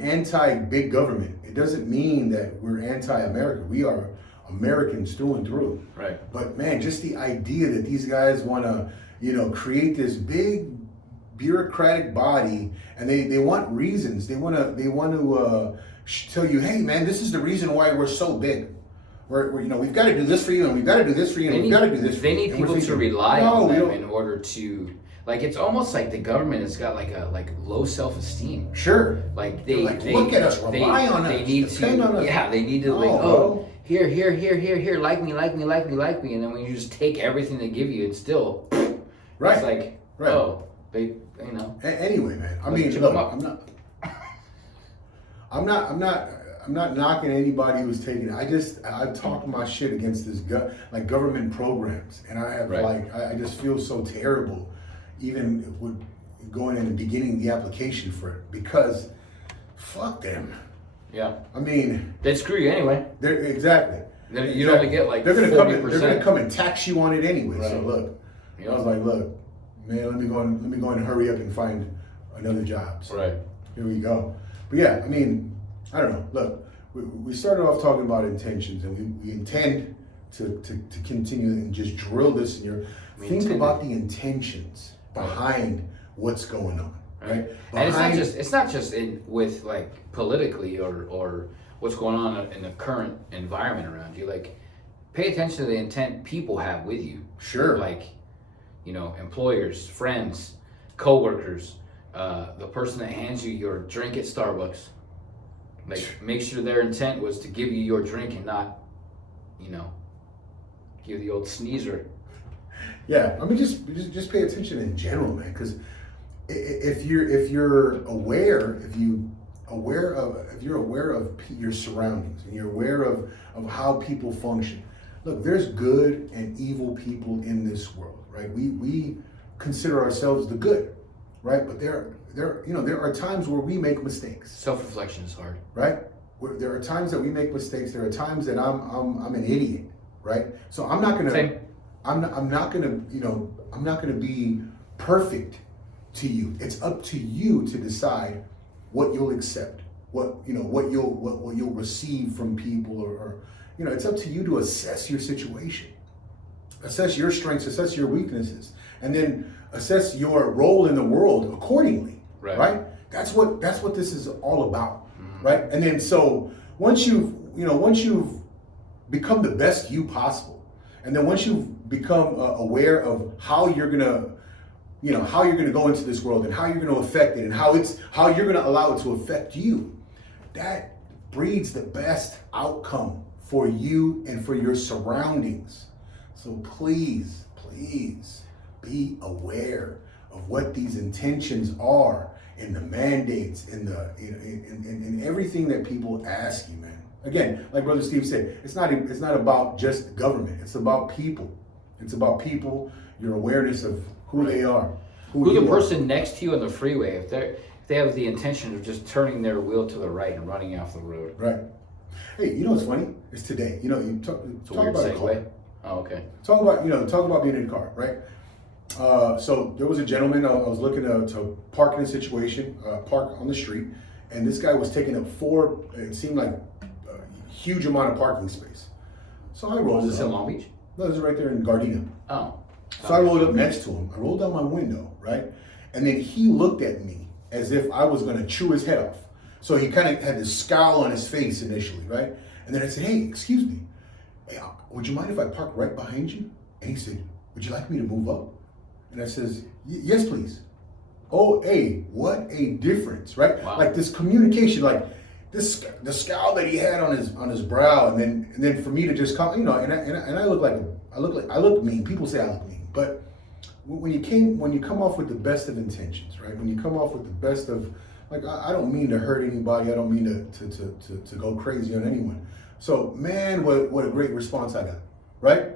anti big government, it doesn't mean that we're anti-America. We are Americans through and through. Right. But man, just the idea that these guys want to, create this big bureaucratic body, and they want reasons. They want to tell you, hey man, this is the reason why we're so big. We're we've got to do this for you, and we've got to do this for you, and we've got to do this for you. They need And we're people to thinking, rely no, on we them don't. in order to, like, it's almost like the government has got like low self-esteem. Sure. Like They're they like, look at us, rely on us, They need depend to, on us. yeah, they need to No, like, bro. here, like me, and then when you just take everything they give you, it's still, Right. It's like, Right. oh, they, Anyway, man. I Let's mean, chip look, them up. I'm not knocking anybody who's taking it. I've talked my shit against this government programs, and I have Right. I just feel so terrible, even with going in and beginning the application for it, because fuck them. yeah, I mean, they screw you anyway. they're exactly. Then you'd only get like they're gonna come. They're 40%. gonna come and tax you on it anyway. So Right. look, Yeah. I was like, look, man, let me go and hurry up and find another job. So Right. here we go. But yeah, I mean, I don't know. Look, we started off talking about intentions, and we intend to continue and just drill this in your. Think intended. about the intentions behind what's going on, right? And Behind, it's not just with like politically or what's going on in the current environment around you. Like, pay attention to the intent people have with you. Sure. Like, employers, friends, coworkers, the person that hands you your drink at Starbucks. Like, make sure their intent was to give you your drink and not, give the old sneezer. Yeah, I mean, just pay attention in general, man. Because if you're aware of your surroundings, and you're aware of how people function. Look, there's good and evil people in this world, right? We consider ourselves the good, right? But there are times where we make mistakes, Self-reflection is hard. right? There are times that we make mistakes. There are times that I'm an idiot, right? So I'm not gonna. Same. I'm not gonna be perfect to you. It's up to you to decide what you'll accept, what you'll receive from people, or it's up to you to assess your situation, assess your strengths, assess your weaknesses, and then assess your role in the world accordingly. Right. That's what this is all about, right? And then so once you've become the best you possible, and then once you've become aware of how you're gonna go into this world and how you're gonna affect it and how you're gonna allow it to affect you, that breeds the best outcome for you and for your surroundings. So please be aware of what these intentions are and the mandates and in everything that people ask you, man. Again, like Brother Steve said, it's not about just the government. It's about people. It's about people, your awareness of who they are. who you the are. person next to you on the freeway, if they have the intention of just turning their wheel to the right and running off the road. Right. Hey, you know what's funny? It's today. You know, you talk It's a talk weird about a car. segue. Oh, okay. Talk about being in a car, right? So there was a gentleman I was looking to park in a situation, park on the street, and this guy was taking up it seemed like a huge amount of parking space. So I rolled Was this up. in Long Beach? No, this is right there in Gardena. Oh. So I rolled up next to him. I rolled down my window, right? And then he looked at me as if I was going to chew his head off. So he kind of had this scowl on his face initially, right? And then I said, hey, excuse me. Hey, would you mind if I park right behind you? And he said, would you like me to move up? And I says, yes, please. Oh, hey, what a difference, right? Wow. Like this communication, like the scowl that he had on his brow, and then for me to just come, and I look mean. People say I look mean, but when you come off with the best of intentions, right? When you come off with the best of, like, I don't mean to hurt anybody. I don't mean to go crazy on anyone. So man, what a great response I got, right?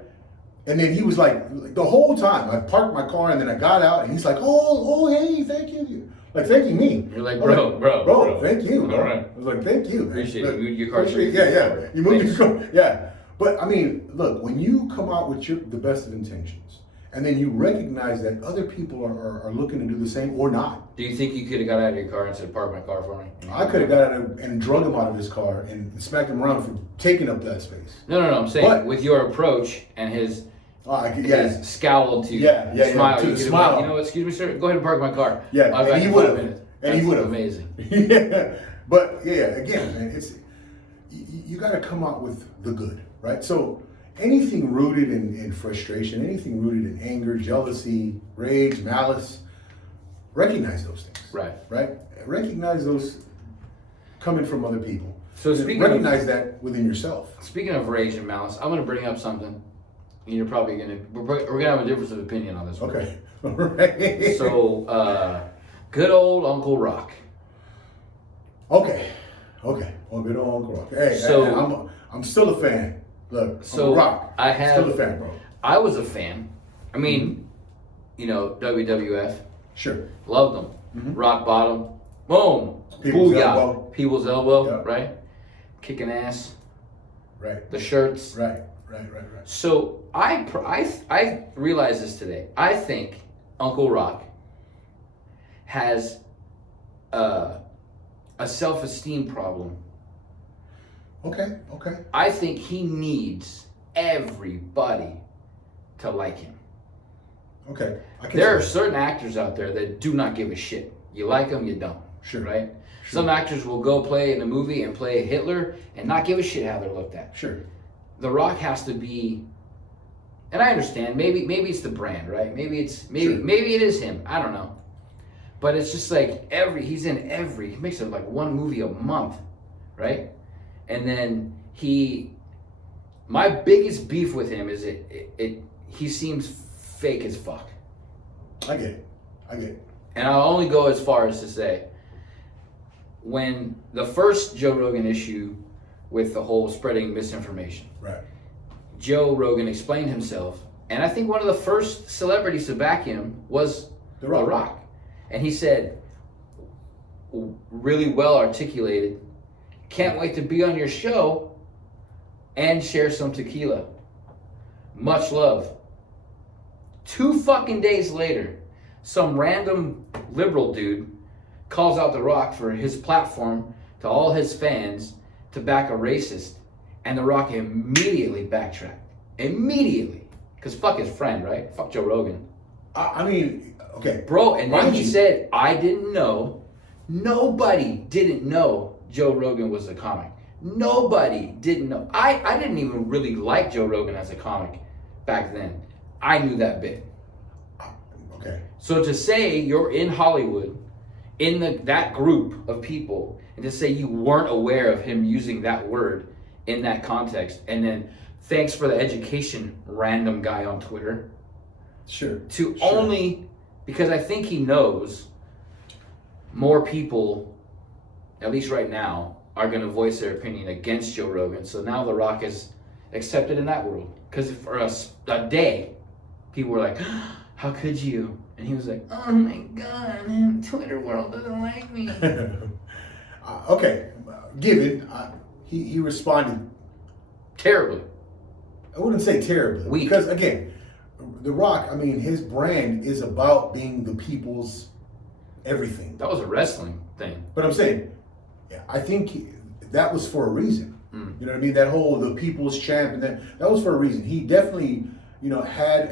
And then he was like the whole time I parked my car and then I got out and he's like, oh, hey, thank you. Like thanking me. You're like, I'm bro, thank you. Bro. All right. I was like, thank you. Appreciate Like, it. You moved your car appreciate- straight. Yeah. You moved your car. Yeah. But I mean, look, when you come out with the best of intentions and then you recognize that other people are looking to do the same or not. Do you think you could have got out of your car and said, park my car for me? I could have got out and drug him out of his car and smacked him around for taking up that space. No, I'm saying But- with your approach and his Yeah. his scowl to Yeah, smile. to You the could have smile. been, you know what, excuse me, sir, go ahead and park my car. Yeah, I'll be back and he in 5 would've. minutes. And he That's would've. amazing. Yeah, but again, man, it's you got to come out with the good, right? So anything rooted in frustration, anything rooted in anger, jealousy, rage, malice, recognize those things. Right. Recognize those coming from other people. So speaking recognize that within yourself. Speaking of rage and malice, I'm going to bring up something. And you're probably we're going to have a difference of opinion on this one. Okay. All right. So, good old Uncle Rock. Okay. Well, good old Uncle Rock. Hey, So- I'm still a fan. Look, So, Uncle Rock. I have- still a fan, bro. I was a fan. I mean, WWF. Sure. Loved them. Rock bottom. Boom. People's Booyah. elbow. People's elbow, Yeah. right? Kicking ass. Right. The shirts. Right. So I realized this today. I think Uncle Rock has a self-esteem problem. Okay. I think he needs everybody to like him. Okay. I can There see are that. certain actors out there that do not give a shit. You like them, you don't. Sure. Right? Some actors will go play in a movie and play Hitler and not give a shit how they're looked at. Sure. The Rock has to be, and I understand, maybe it's the brand, right? Maybe it is him. I don't know. But it's just like he makes it like one movie a month, right? And then my biggest beef with him is he seems fake as fuck. I get it. And I'll only go as far as to say, when the first Joe Rogan issue with the whole spreading misinformation, Right. Joe Rogan explained himself, and I think one of the first celebrities to back him was The Rock. The Rock. And he said, really well articulated, can't wait to be on your show and share some tequila. Much love. 2 fucking days later, some random liberal dude calls out The Rock for his platform to all his fans to back a racist, and The Rock immediately backtracked. Immediately. Because fuck his friend, right? Fuck Joe Rogan. I mean, okay. Bro, and then Mind he you- said, I didn't know. Nobody didn't know Joe Rogan was a comic. Nobody didn't know. I didn't even really like Joe Rogan as a comic back then. I knew that bit. Okay. So to say you're in Hollywood, in that group of people, and to say you weren't aware of him using that word in that context, and then thanks for the education, random guy on Twitter, Sure. to Sure. only, because I think he knows more people, at least right now, are going to voice their opinion against Joe Rogan. So now The Rock is accepted in that world. Because for a day, people were like, how could you? And he was like, oh my God, man, Twitter world doesn't like me. Okay, given, he responded, Terribly. I wouldn't say terribly. Weak. Because again, The Rock, I mean, his brand is about being the people's everything. That was a wrestling thing. But I'm saying, I think that was for a reason. You know what I mean? That whole the people's champ, and that was for a reason. He definitely, you know, had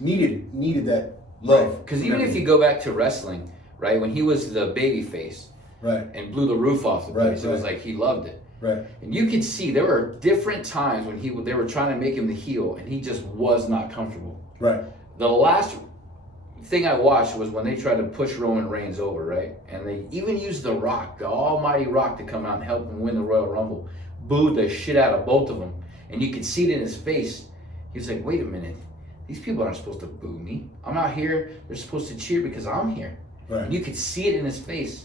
needed that love. Because even if you go back to wrestling, right, when he was the baby face right, and blew the roof off the place, it was right. like he loved it. right, And you could see there were different times when they were trying to make him the heel, and he just was not comfortable. right, The last thing I watched was when they tried to push Roman Reigns over, right? And they even used The Rock, the almighty Rock, to come out and help him win the Royal Rumble. Booed the shit out of both of them. And you could see it in his face. He was like, wait a minute. These people aren't supposed to boo me. I'm out here. They're supposed to cheer because I'm here. right. And you could see it in his face.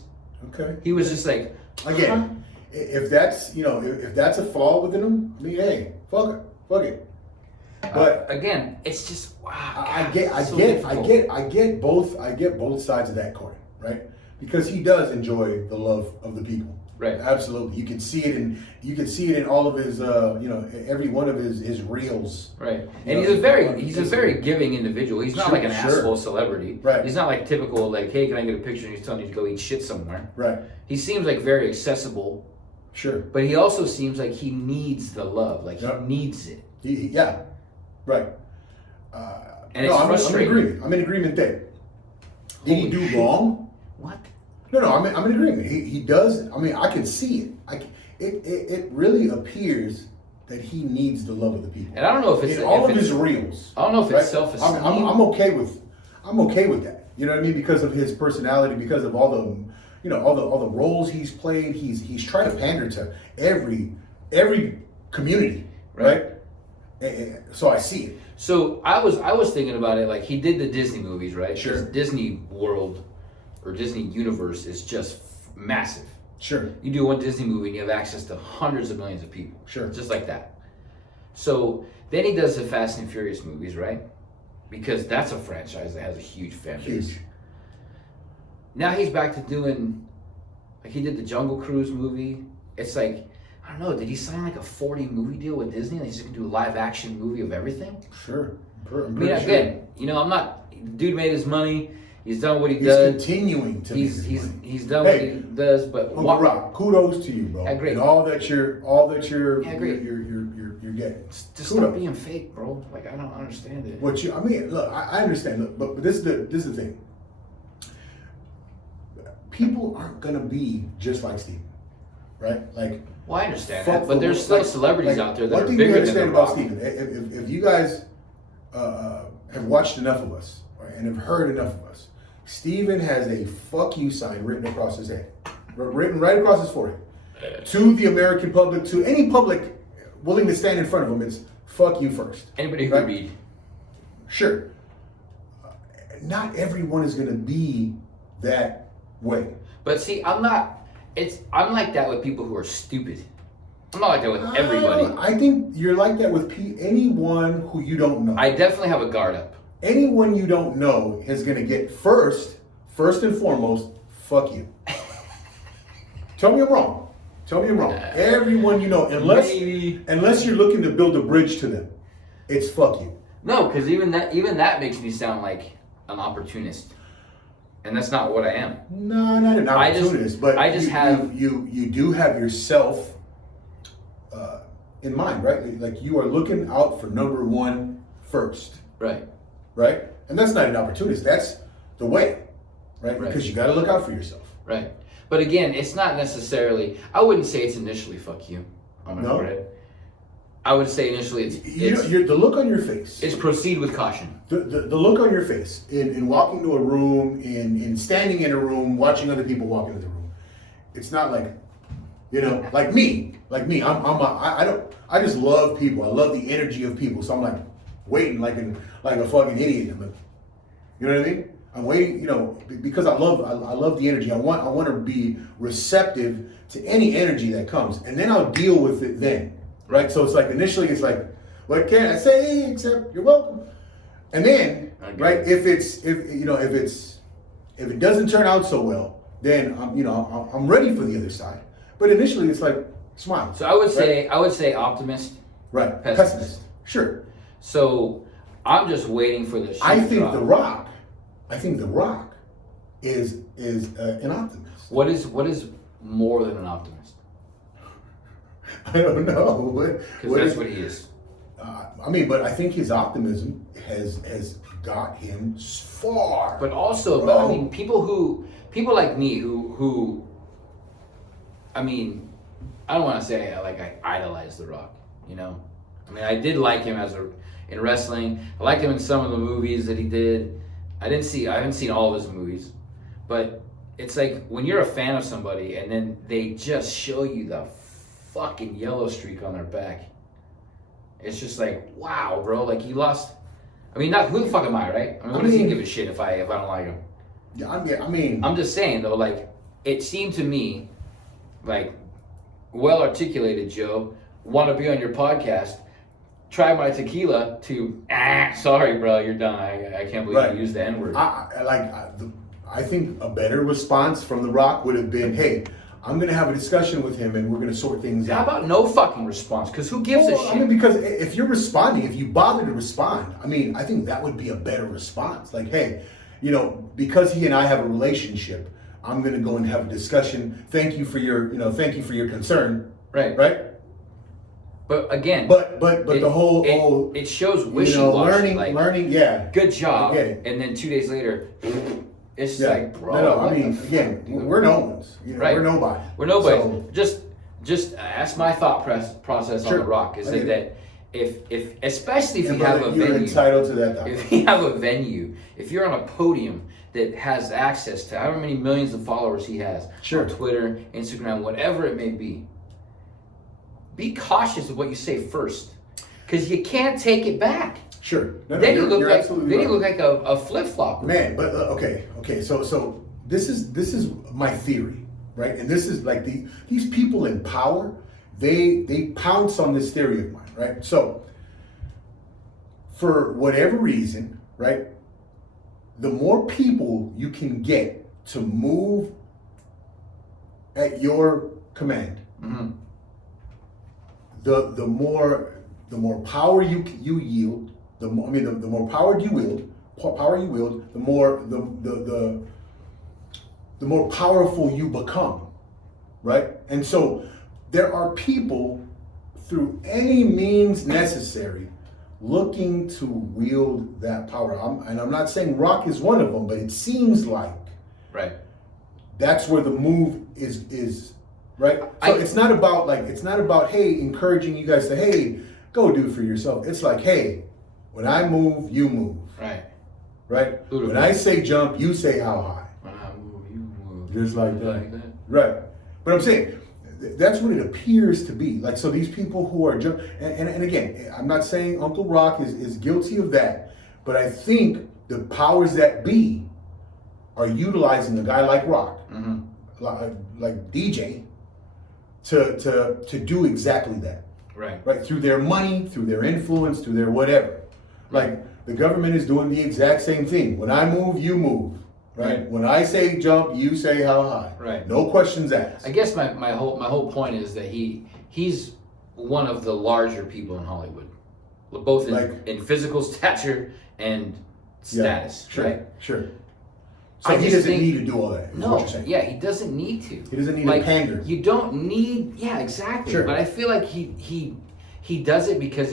Okay. He was just like, Again, if that's, you know, if that's a flaw within him, I mean, hey, fuck it. But again, it's just wow. I God, get it's so difficult. I get both sides of that coin, right? Because he does enjoy the love of the people. Right. Absolutely. You can see it in all of his you know, every one of his reels. Right, You and know, he's a very giving individual. He's not Sure, like an sure. asshole celebrity. Right. He's not like typical like, hey, can I get a picture? And he's telling you to go eat shit somewhere. Right. He seems like very accessible, Sure. but he also seems like he needs the love. Like Yep. he needs it. Yeah. Right. And it's frustrating. I'm in agreement there. Did he Holy do shit. wrong? What? No, I'm in agreement. He does. I mean, I can see it. It really appears that he needs the love of the people. And I don't know if it's in all if of it's- his reels. I don't know if right? it's self-esteem. I'm okay with that. You know what I mean? Because of his personality, because of all the, you know, all the roles he's played. He's trying to pander to every community, right? So I see it. So I was thinking about it like he did the Disney movies, right? Sure. 'Cause Disney World or Disney Universe is just massive. Sure. You do one Disney movie and you have access to hundreds of millions of people. Sure. Just like that. So then he does the Fast and Furious movies, right? Because that's a franchise that has a huge fan base. Huge. Now he's back to doing, like he did the Jungle Cruise movie. It's like, I don't know, did he sign like a 40 movie deal with Disney? And he's just gonna do a live action movie of everything? Sure. I'm I mean, pretty sure. again, you know, I'm not, dude made his money. He's done what he He's does. continuing to. He's make his money. he's done Hey, what he does, but Uncle Rock, kudos to you, bro. I agree. And all that you're I agree. you're getting. just Kudos. stop being fake, bro. Like I don't understand it. What you? I mean, look, I understand. Look, but this is the thing. People aren't gonna be just like Steven, right? Like, Well, I understand fuck that, but the- there's still like- celebrities like, out there that one are thing you bigger than understand The about Rock. Steven, if you guys have watched enough of us, right, and have heard enough of us, Steven has a fuck you sign written across his head, written right across his forehead, to the American public, to any public willing to stand in front of him. It's fuck you first. Anybody who Right? can read. Sure. Not everyone is going to be that way. But see, I'm like that with people who are stupid. I'm not like that with everybody. I think you're like that with anyone who you don't know. I definitely have a guard up. Anyone you don't know is going to get first and foremost, fuck you. Tell me I'm wrong. Everyone you know, Maybe. unless you're looking to build a bridge to them, it's fuck you. No, because even that makes me sound like an opportunist, and that's not what I am. No, not an I just- opportunist, but I just have- you do have yourself in mind, right? Like you are looking out for number one first, Right. right? And that's not an opportunist. That's the way, right? Right. Because you got to look out for yourself. Right. But again, it's not necessarily. I wouldn't say it's initially "fuck you" on my No? forehead. I would say initially The look on your face. it's proceed with caution. The look on your face in walking to a room, in standing in a room, watching other people walk into the room. It's not like, you know, like me. I just love people. I love the energy of people. So I'm like waiting like a fucking idiot. I'm like, you know what I mean? I'm waiting, you know, because I love the energy. I want to be receptive to any energy that comes, and then I'll deal with it then. Right? So it's like initially it's like, what can I say except you're welcome? And then, Okay. right, if it doesn't turn out so well, then I'm ready for the other side. But initially, it's like smile. So I would say optimist. right, pessimist. Sure. So I'm just waiting for the. I shoe to think drop. The Rock is an optimist. What is more than an optimist? I don't know. Because that's what he is. But I think his optimism has got him far. But also, Bro. I mean, people like me who, I mean, I don't want to say I idolize The Rock. You know, I mean, I did like him in wrestling. I liked him in some of the movies that he did. I haven't seen all of his movies, but it's like when you're a fan of somebody and then they just show you the fucking yellow streak on their back. It's just like, wow, bro, like you lost. I mean, not who the fuck am I, right? I mean, what does he give a shit if I don't like him? Yeah, I'm just saying though, like it seemed to me like well articulated, Joe. Want to be on your podcast? Try my tequila to sorry, bro, you're done. I can't believe Right. you used the N word. I think a better response from The Rock would have been, hey, I'm going to have a discussion with him and we're going to sort things How out. about no fucking response? Because who gives a shit? I mean, because if you're responding, if you bother to respond, I mean, I think that would be a better response. Like, hey, because he and I have a relationship, I'm going to go and have a discussion. Thank you for your concern. Right. Right. But again, But the whole it shows wishy-washy. learning, yeah. Good job. I get it. And then 2 days later, it's Yeah. like, bro. No, what I mean, the again, fuck, dude? we're no ones. Right. We're nobody. We're nobody. So, Just that's my thought process Sure. on The Rock is I get that if especially if and you have brother, a you're venue, entitled to that. if you have a venue, if you're on a podium that has access to however many millions of followers he has Sure. on Twitter, Instagram, whatever it may be cautious of what you say first, because you can't take it back. Sure. No, Then you you're look like absolutely right. a flip flop. Man, but okay. So this is my theory, right? And this is like these people in power, they pounce on this theory of mine, right? So for whatever reason, right, the more people you can get to move at your command, Mm-hmm. the more power you yield, the more power you wield, the more powerful you become, right? And so there are people through any means necessary looking to wield that power. I'm not saying Rock is one of them, but it seems like Right. that's where the move is right. So it's not about hey, encouraging you guys to hey, go do it for yourself. It's like hey, when I move, you move. Right. Right? Ludicrous. When I say jump, you say how high. When I move, you move. Just like that. Like that. Right. But I'm saying that's what it appears to be. Like so these people who are and again, I'm not saying Uncle Rock is guilty of that, but I think the powers that be are utilizing a guy like Rock, Mm-hmm. like DJ, to do exactly that. Right. Right? Through their money, through their influence, through their whatever. Like the government is doing the exact same thing. When I move, you move. Right? When I say jump, you say how high. Right. No questions asked. I guess my whole point is that he's one of the larger people in Hollywood, both in physical stature and status. Sure. Right. Sure. So I he just doesn't think- need to do all that. Is what No, you're saying. yeah, he doesn't need to. He doesn't need to pander. You don't need, yeah, exactly. Sure. But I feel like he does it because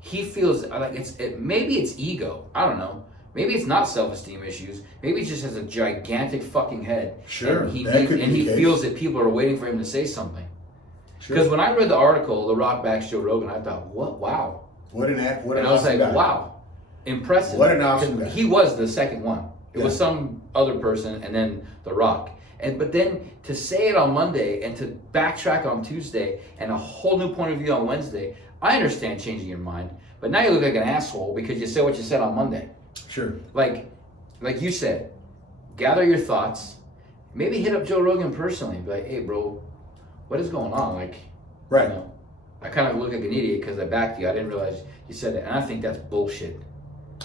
he feels like maybe it's ego. I don't know. Maybe it's not self-esteem issues. Maybe he just has a gigantic fucking head. Sure, And he that could be the case. feels that people are waiting for him to say something. Sure. Because when I read the article, The Rock backs Joe Rogan, I thought, what? Wow. What an And I was awesome like, guy. wow, impressive. What an awesome 'Cause guy. He was the second one. It was Yeah. some other person, and then The Rock. But then to say it on Monday and to backtrack on Tuesday and a whole new point of view on Wednesday, I understand changing your mind. But now you look like an asshole because you said what you said on Monday. Sure. Like you said, gather your thoughts. Maybe hit up Joe Rogan personally. Be like, hey, bro, what is going on? Right. You know, I kind of look like an idiot because I backed you. I didn't realize you said that. And I think that's bullshit.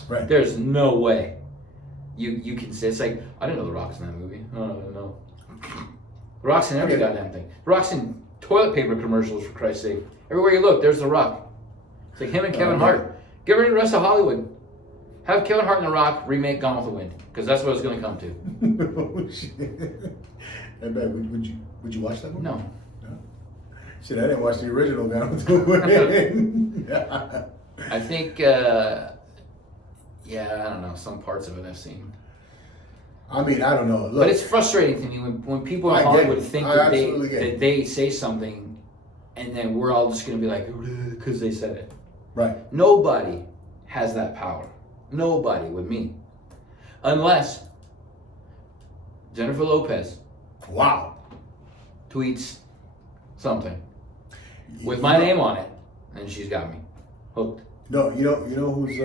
Right. There's no way you can say, it's like, I didn't know The Rock's in that movie. I don't know. The Rock's in every Okay. goddamn thing. The Rock's in toilet paper commercials, for Christ's sake. Everywhere you look, there's The Rock. It's like him and Kevin Hart. Get rid of the rest of Hollywood. Have Kevin Hart and The Rock remake Gone with the Wind, because that's what it's going to come to. Oh shit! Hey, babe, would you watch that one? No. Shit, I didn't watch the original Gone with the Wind. I think, I don't know, some parts of it I've seen. I mean, I don't know. Look, But it's frustrating to me when people I in get Hollywood it. think I that absolutely get it. that they say something, and then we're all just going to be like, because they said it. right. Nobody has that power. Nobody with me. Unless Jennifer Lopez Wow. tweets something with my name on it, and she's got me hooked. No, you know who's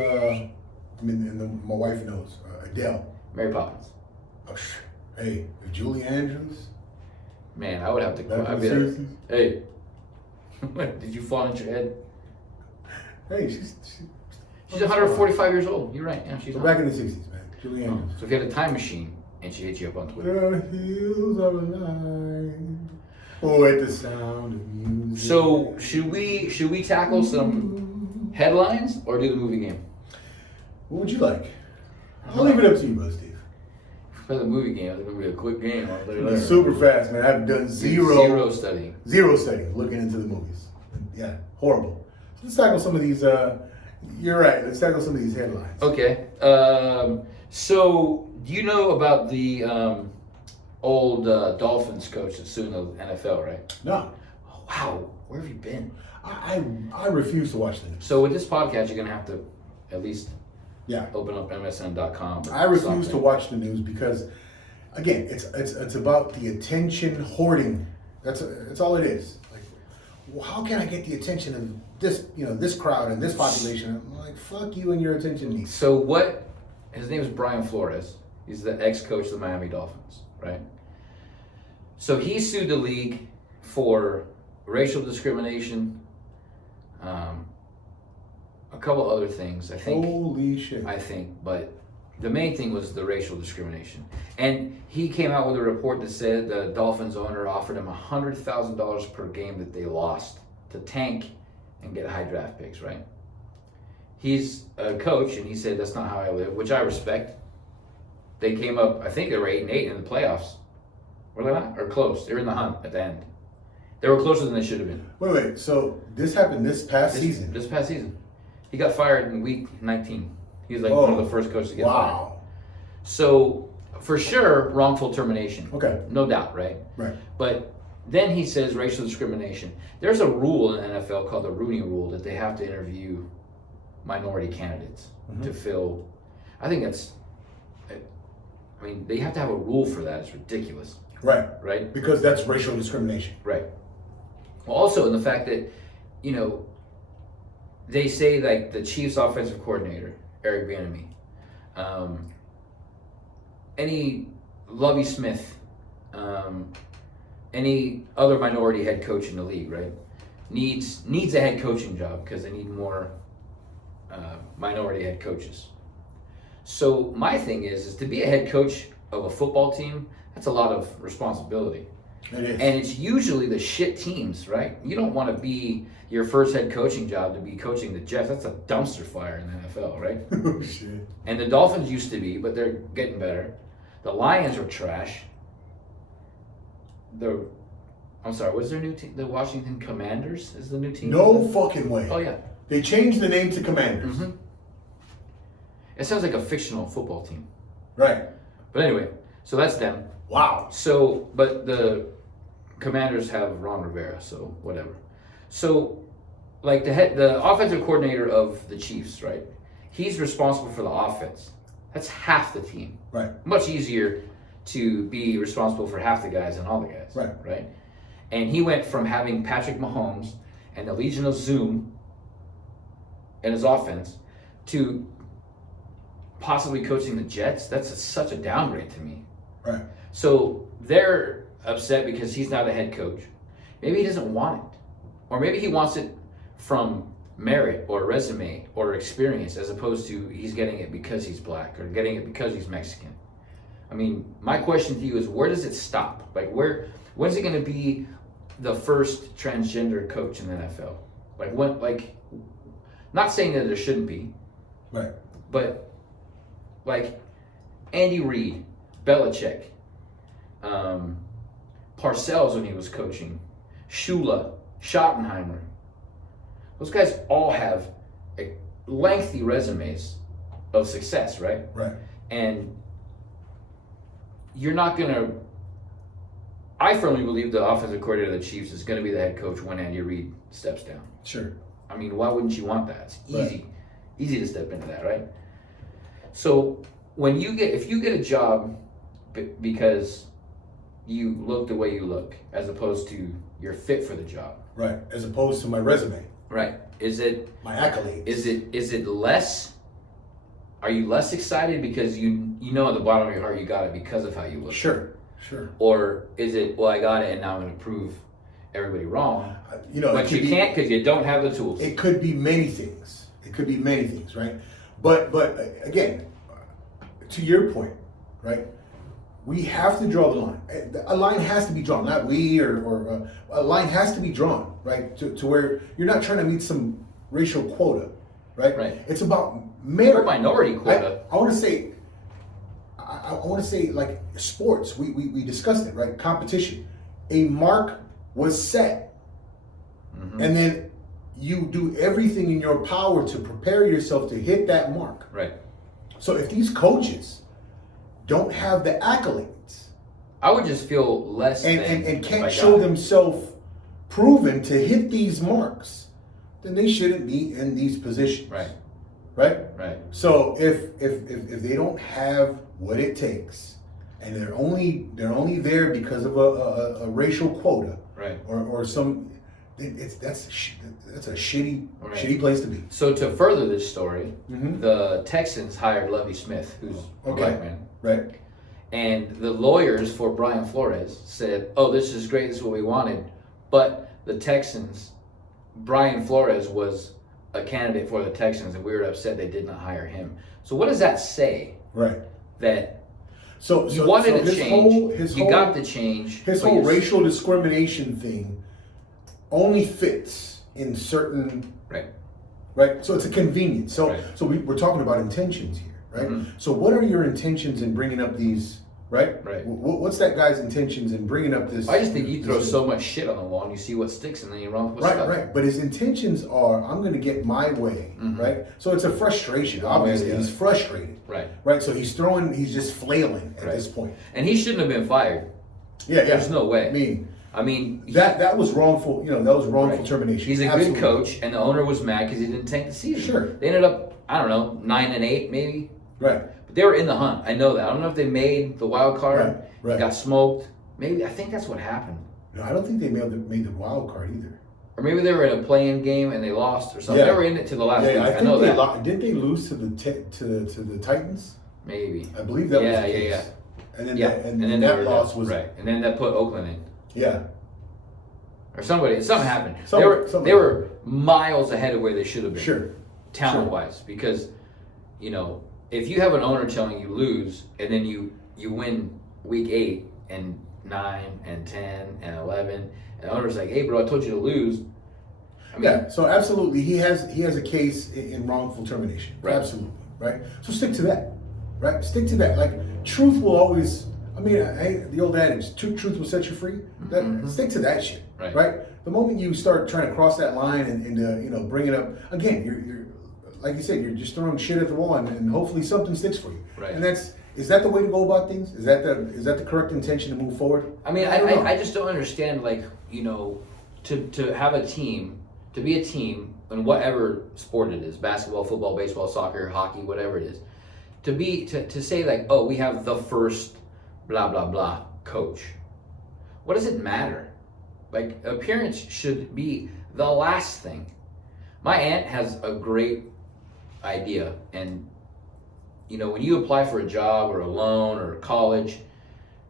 my wife knows Adele. Mary Poppins. Oh, hey, if Julie Andrews. Man, I would have to. Back I'd in be the like, 60s. hey, did you fall into your head? Hey, She's 145 years old. You're right. Yeah, she's back in the 60s, man. Julie Oh, Andrews. so if you had a time machine and she hit you up on Twitter. The hills are alive. Oh, at the sound of music. So should we tackle some headlines or do the movie game? What would you like? I'll leave it up to you, bro, Steve. For the movie game, it's gonna be a quick game. I'll tell you It's that. super fast, man. I've done zero studying. studying looking into the movies. Yeah, horrible. So let's tackle some of these. You're right. Let's tackle some of these headlines. Okay. So do you know about the old Dolphins coach that's suing the NFL, right? No, Oh, wow. Where have you been? I refuse to watch the news. So with this podcast, you're gonna have to at least Yeah, open up MSN.com. or I refuse something. to watch the news because, again, it's about the attention hoarding. That's all it is. Like, well, how can I get the attention of this crowd and this population? I'm like, fuck you and your attention needs. So what? His name is Brian Flores. He's the ex-coach of the Miami Dolphins, right? So he sued the league for racial discrimination, a couple other things. I think. Holy shit! But the main thing was the racial discrimination. And he came out with a report that said the Dolphins owner offered him $100,000 per game that they lost to tank and get high draft picks, right? He's a coach, and he said, that's not how I live, which I respect. They came up, I think they were 8-8 in the playoffs. Were they not? Or close. They were in the hunt at the end. They were closer than they should have been. Wait. So this happened this past season. This past season. He got fired in week 19. He was like one of the first coaches to get fired. Wow. So, for sure, wrongful termination. Okay. No doubt, right? Right. But then he says racial discrimination. There's a rule in the NFL called the Rooney Rule that they have to interview minority candidates to fill. I think that's, I mean, they have to have a rule for that. It's ridiculous, Right. right? Because that's racial discrimination. Right. Well, also in the fact that, they say like the Chiefs offensive coordinator, Eric Bieniemy, any Lovie Smith, any other minority head coach in the league, right, needs a head coaching job because they need more minority head coaches. So my thing is to be a head coach of a football team, that's a lot of responsibility. It is. And it's usually the shit teams, right? You don't want to be your first head coaching job to be coaching the Jets. That's a dumpster fire in the NFL, right? Oh shit. And the Dolphins used to be, but they're getting better. The Lions are trash. What's their new team? The Washington Commanders is the new team? No fucking way. Oh, yeah. They changed the name to Commanders. Mm-hmm. It sounds like a fictional football team. Right. But anyway, so that's them. Wow. So, but the Commanders have Ron Rivera, so whatever. So, like the offensive coordinator of the Chiefs, right? He's responsible for the offense. That's half the team. Right. Much easier to be responsible for half the guys than all the guys. Right. Right. And he went from having Patrick Mahomes and the Legion of Zoom in his offense to possibly coaching the Jets. That's such a downgrade to me. Right. So they're upset because he's not a head coach. Maybe he doesn't want it. Or maybe he wants it from merit or resume or experience, as opposed to he's getting it because he's black or getting it because he's Mexican. I mean, my question to you is, where does it stop? Like, when's it going to be the first transgender coach in the NFL? Like, when, like, not saying that there shouldn't be, Right. but like Andy Reid, Belichick, Parcells when he was coaching, Shula, Schottenheimer. Those guys all have lengthy resumes of success, right? Right. And you're not going to... I firmly believe the offensive coordinator of the Chiefs is going to be the head coach when Andy Reid steps down. Sure. I mean, why wouldn't you want that? It's easy. Right. Easy to step into that, right? So if you get a job because you look the way you look, as opposed to you're fit for the job, Right. As opposed to my resume, right? Is it my accolades. is it less? Are you less excited because you know at the bottom of your heart you got it because of how you look? Sure. Sure. Or is it, well, I got it and now I'm going to prove everybody wrong? You know, But you can't because you don't have the tools. It could be many things. It could be many things, right? But again, to your point, right? We have to draw the line. A line has to be drawn, not we or a line has to be drawn, right? To where you're not trying to meet some racial quota, right? Right. It's about merit. Or minority quota. I want to say. I want to say, like sports, we discussed it, right? Competition. A mark was set. Mm-hmm. And then you do everything in your power to prepare yourself to hit that mark. Right. So if these coaches don't have the accolades I would just feel less and if I can't got show it. themselves proven to hit these marks, then they shouldn't be in these positions. Right. Right? Right. So if they don't have what it takes, and they're only there because of a racial quota, Right. or some, that's a shitty Right. shitty place to be. So to further this story, Mhm. the Texans hired Lovie Smith, who's a Okay. black man. Right. And the lawyers for Brian Flores said, oh, this is great, this is what we wanted. But the Texans, Brian Flores was a candidate for the Texans, and we were upset they did not hire him. So what does that say? Right. That So you wanted to his change, his you whole, got the change. his but whole you're- racial discrimination thing only fits in certain, Right. right? So it's a convenience. So Right. so we're talking about intentions here, right? Mhm. So what are your intentions in bringing up these, right? Right. What's that guy's intentions in bringing up this? I just think you throw this- so much shit on the wall and you see what sticks and then you run with Right, stuff. right. But his intentions are, I'm going to get my way, Mhm. right? So it's a frustration. One way or Obviously, the he's other. frustrated, Right. right? So he's just flailing at Right. this point. And he shouldn't have been fired. Yeah, yeah. There's no way. I mean, he- that was wrongful. You know, that was wrongful Right. termination. He's a Absolutely. good coach, and the owner was mad because he didn't tank the season. Sure. They ended up, I don't know, 9-8 maybe. Right. But they were in the hunt. I know that. I don't know if they made the wild card. Right, right. Got smoked. Maybe I think that's what happened. No, I don't think they made the wild card either. Or maybe they were in a play-in game and they lost or something. Yeah. They were in it to the last Yeah, week. I I think know they that. didn't they lose to the Titans? Maybe. I believe that was Yeah, the yeah, case. yeah. And then Yeah. that, And then that they were loss was right. And then that put Oakland in. yeah. Or something happened. Something. They were miles ahead of where they should have been. Sure. Talent wise, because you know, if you have an owner telling you lose and then you win week 8 and 9 and 10 and 11 and the owner's like, hey bro, I told you to lose. I mean, Yeah, so absolutely, he has a case in wrongful termination. Right. Absolutely, right? So stick to that, right? Stick to that. Like truth will always. I mean, the old adage, truth will set you free. Mhm. Stick to that shit, Right. right? The moment you start trying to cross that line and bring it up again, you're like you said, you're just throwing shit at the wall, and hopefully something sticks for you. Right. And is that the way to go about things? Is that the correct intention to move forward? I mean, don't know. I just don't understand, like, you know, to have a team, to be a team in whatever sport it is, basketball, football, baseball, soccer, hockey, whatever it is, to say like, oh, we have the first blah, blah, blah coach. What does it matter? Like, appearance should be the last thing. My aunt has a great idea, and you know, when you apply for a job or a loan or college,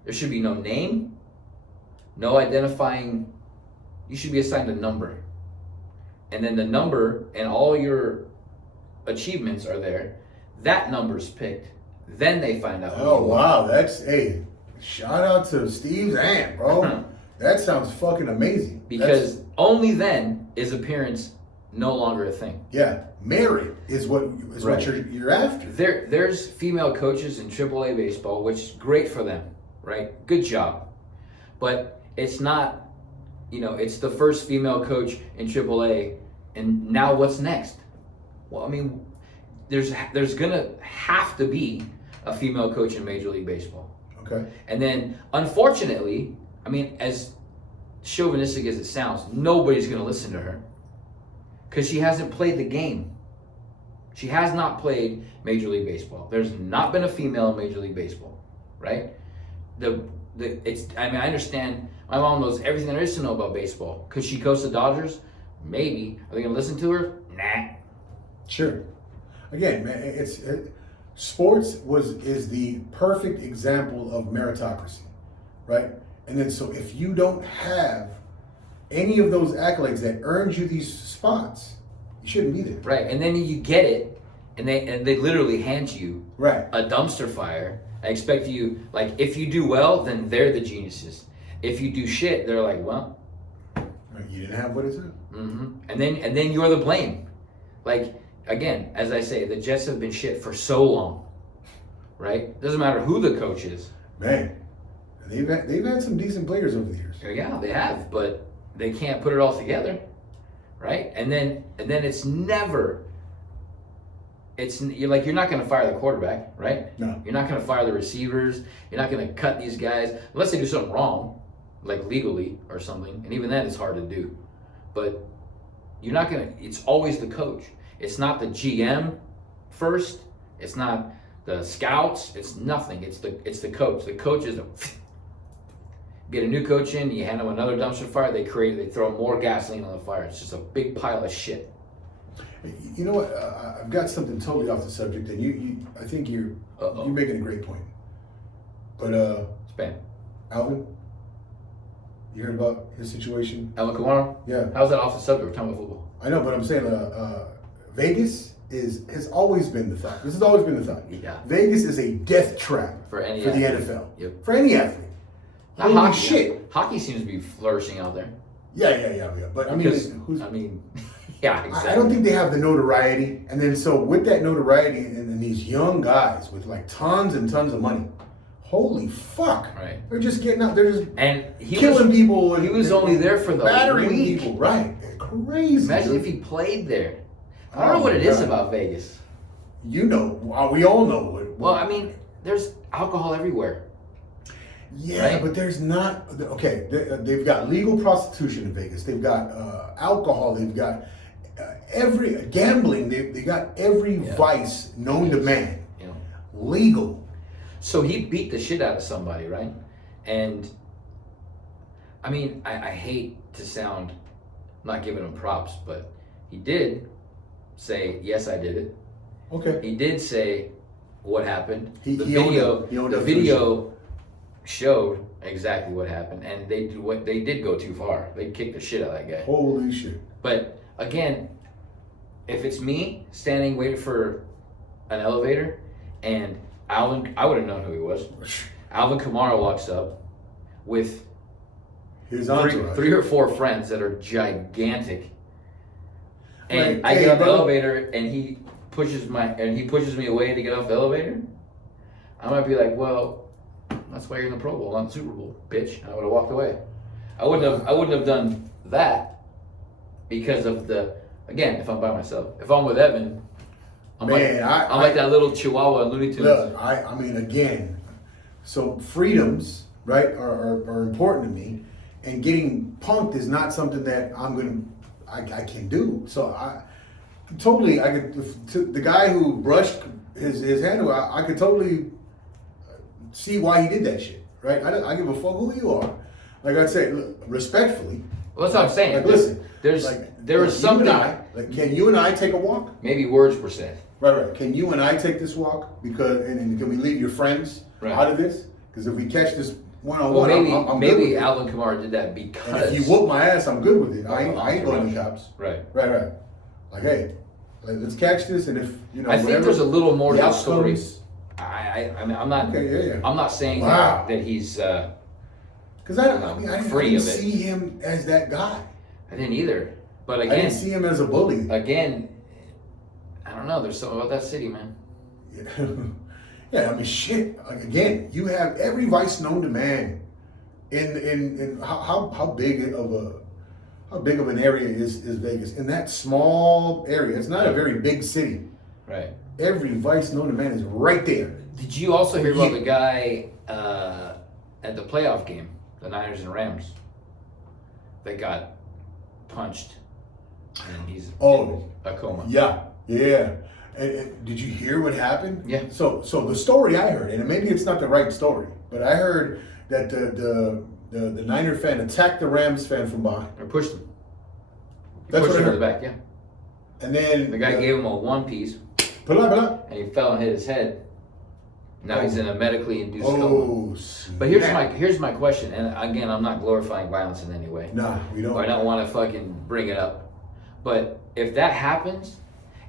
there should be no name, no identifying. You should be assigned a number, and then the number and all your achievements are there, that number's picked. Then they find out. who Oh you are. wow, hey, shout out to Steve's aunt, bro. That sounds fucking amazing. Because only then is appearance no longer a thing. Yeah, merit is what Right. you're after. There's female coaches in AAA baseball, which is great for them, right? Good job. But it's not, it's the first female coach in AAA, and now what's next? Well, I mean, there's gonna have to be a female coach in Major League Baseball. Okay. And then, unfortunately, I mean, as chauvinistic as it sounds, nobody's gonna listen to her because she hasn't played the game. She has not played Major League Baseball. There's not been a female in Major League Baseball, right? I understand. My mom knows everything there is to know about baseball. Could she coach the Dodgers? Maybe. Are they gonna listen to her? Nah. Sure. Again, man, sports is the perfect example of meritocracy, right? And then so if you don't have any of those accolades that earned you these spots, you shouldn't be there. Right, and then you get it, and they literally hand you Right. a dumpster fire. I expect you, like, if you do well, then they're the geniuses. If you do shit, they're like, well, You didn't have what is it? and then you're the blame. Like, again, as I say, the Jets have been shit for so long, right? Doesn't matter who the coach is. Man, they've had some decent players over the years. Yeah, they have, but they can't put it all together, right? And then it's never. You're not going to fire the quarterback, right? No. You're not going to fire the receivers. You're not going to cut these guys unless they do something wrong, like legally or something. And even then, it's hard to do. But you're not going to. It's always the coach. It's not the GM first. It's not the scouts. It's nothing. It's the coach. The coach is get a new coach in. You hand them another dumpster fire. They throw more gasoline on the fire. It's just a big pile of shit. You know what? I've got something totally off the subject, and I think you're making a great point. But Span. Alvin, you heard about his situation? Alvin Kamara? Yeah, How's that off the subject? We're talking about football. I know, but I'm saying Vegas has always been the thought. This has always been the thought. Yeah. Vegas is a death trap For any the athlete. NFL. Yep. For any athlete. Not Holy hockey. shit. Hockey seems to be flourishing out there. Yeah. But I mean, Yeah, exactly. I don't think they have the notoriety. And then so with that notoriety and these young guys with like tons and tons of money, holy fuck. Right. They're just getting out. They're just And he killing was, people. He was only there for the battering week. people. Right. Crazy. Imagine dude. if he played there. I don't know what it is about Vegas. You know, we all know what. Well, I mean, there's alcohol everywhere. Yeah, right? but there's not. Okay, they've got legal prostitution in Vegas. They've got alcohol. They've got every gambling. They got every vice known to man. You know. Legal. So he beat the shit out of somebody, right? And I mean, I hate to sound not giving him props, but he did say, yes, I did it. Okay. He did say what happened. He The owned video, it. He owned the it. video showed exactly what happened, and they did go too far. They kicked the shit out of that guy. Holy shit. But again, if it's me standing waiting for an elevator, and Alvin, I would have known who he was. Alvin Kamara walks up with His entourage. three or four friends that are gigantic, and Right. I Hey, get off the brother. elevator, and he pushes me away to get off the elevator. I might be like, well, that's why you're in the Pro Bowl, not the Super Bowl, bitch. And I would have walked away. I wouldn't have done that because of again, if I'm by myself. If I'm with Evan, I'm like that little Chihuahua in Looney Tunes. Look, I mean, again, so freedoms, right, are important to me, and getting punked is not something that I can do. So the guy who brushed his hand, I could totally see why he did that shit, right? I give a fuck who you are. Like I said, look, respectfully. Well, that's what I'm saying. Like, listen, there was something. Can you and I take a walk? Maybe words were said. Right. Can you and I take this walk? And can we leave your friends Right. out of this? Because if we catch this one on Well, one. maybe I'm good with maybe it. Alvin Kamara did that And because if you whoop my ass, I'm good with it. I ain't going to the cops. Right. Right. Like, hey, let's catch this, and if I think there's a little more to the story. outcomes- I mean, I'm not. Okay, yeah. I'm not saying Wow. that he's. Because I Free didn't of it. see him as that guy. I didn't either. But I didn't again, see him as a bully. I don't know. There's something about that city, man. Yeah, I mean, shit. Like, again, you have every vice known to man. In how big of an area is Vegas? In that small area, it's not a very big city. Right. Every vice known to man is right there. Did you also hear about Yeah. the guy at the playoff game, the Niners and Rams, that got punched, and he's Oh. in a coma? Yeah. And did you hear what happened? Yeah. So the story I heard, and maybe it's not the right story, but I heard that the Niner fan attacked the Rams fan from behind. Or pushed him. That's Pushed what I him in the heard. back, yeah. And then The guy gave him a one piece, Blah. and he fell and hit his head. Now he's in a medically induced coma. Oh, But here's my question, and again, I'm not glorifying violence in any way. Nah, we don't. I don't want to fucking bring it up. But if that happens,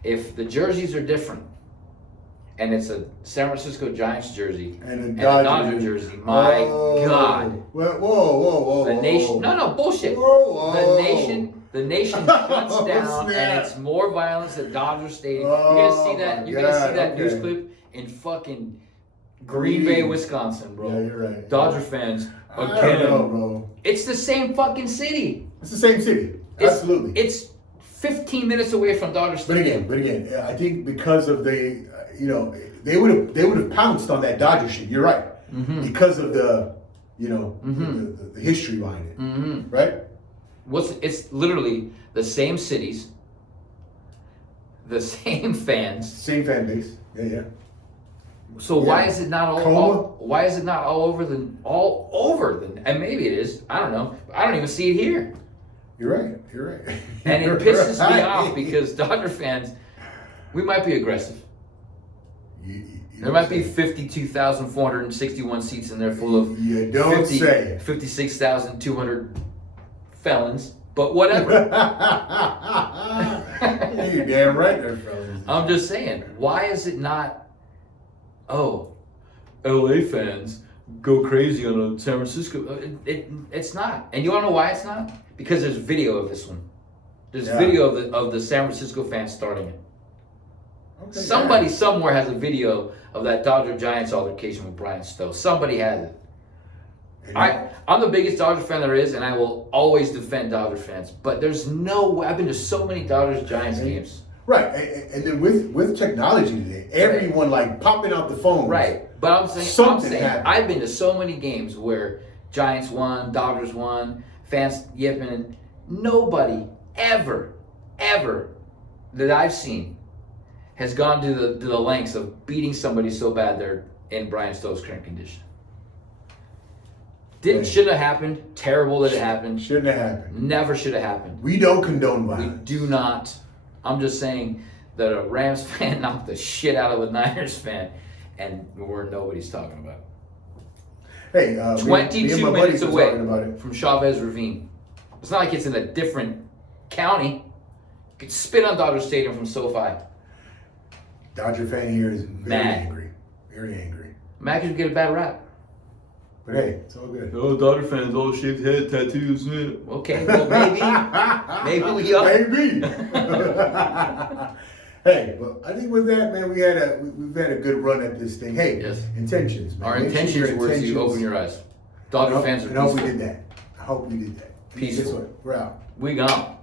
if the jerseys are different, and it's a San Francisco Giants jersey And a Dodger jersey, my God. Well, whoa. The nation, no, bullshit. Whoa. The nation shuts Oh, down, snap. and it's more violence at Dodger Stadium. Oh, You're gonna see that. my You're gonna see God, that news okay. clip in fucking Green Bay, Wisconsin, bro. Yeah, you're right. Dodger fans I again. don't know, bro. It's the same fucking city. It's the same city. It's- Absolutely. It's 15 minutes away from Dodger Stadium. But again, I think because of the, they would have pounced on that Dodger shit. You're right, because of the, the history behind it, right? It's literally the same cities, the same fans. Same fan base. Yeah. So Yeah. why is it not Coma? why is it not all over and maybe it is. I don't know. I don't even see it here. You're right. And it You're pisses me right. off because Dodger fans, we might be aggressive. You There might be 52,461 seats in there full of You don't say. 56,200 felons, but whatever. Yeah, you're damn right there, fellas. I'm just saying, why is it not, LA fans go crazy on a San Francisco? It's not. And you want to know why it's not? Because there's video of this one. There's Yeah. video of the San Francisco fans starting it. Okay, Somebody somewhere has a video of that Dodger Giants altercation with Brian Stowe. Somebody has it. yeah. I'm the biggest Dodger fan there is, and I will always defend Dodger fans. But there's no way. I've been to so many Dodgers Giants games. Right, and then with technology today, everyone like popping out the phone. Right, but I'm saying Something happened. I've been to so many games where Giants won, Dodgers won, fans yipping, and nobody ever that I've seen has gone to the lengths of beating somebody so bad they're in Brian Stowe's current condition. Shouldn't have happened. Terrible that it happened. Shouldn't have happened. Never should have happened. We don't condone We violence. do not. I'm just saying that a Rams fan knocked the shit out of a Niners fan, and nobody's talking about it. Hey, me and 22 my minutes buddies were away talking about it. from Chavez Ravine. It's not like it's in a different county. You could spit on Dodger Stadium from SoFi. Dodger fan here is very Mad. angry. Very angry. Mac could get a bad rap. But hey, it's all good. Oh, Dodger fans, all shaved head, tattoos. Okay, well maybe we are. Maybe. Hey, well, I think with that, man, we've had a good run at this thing. Hey, Yes. intentions, man. Our Make sure intentions your were to intentions- open your eyes. Dodger fans And are I hope we peaceful. did that. I hope we did that. Peaceful. Guess what? We're out. We gone.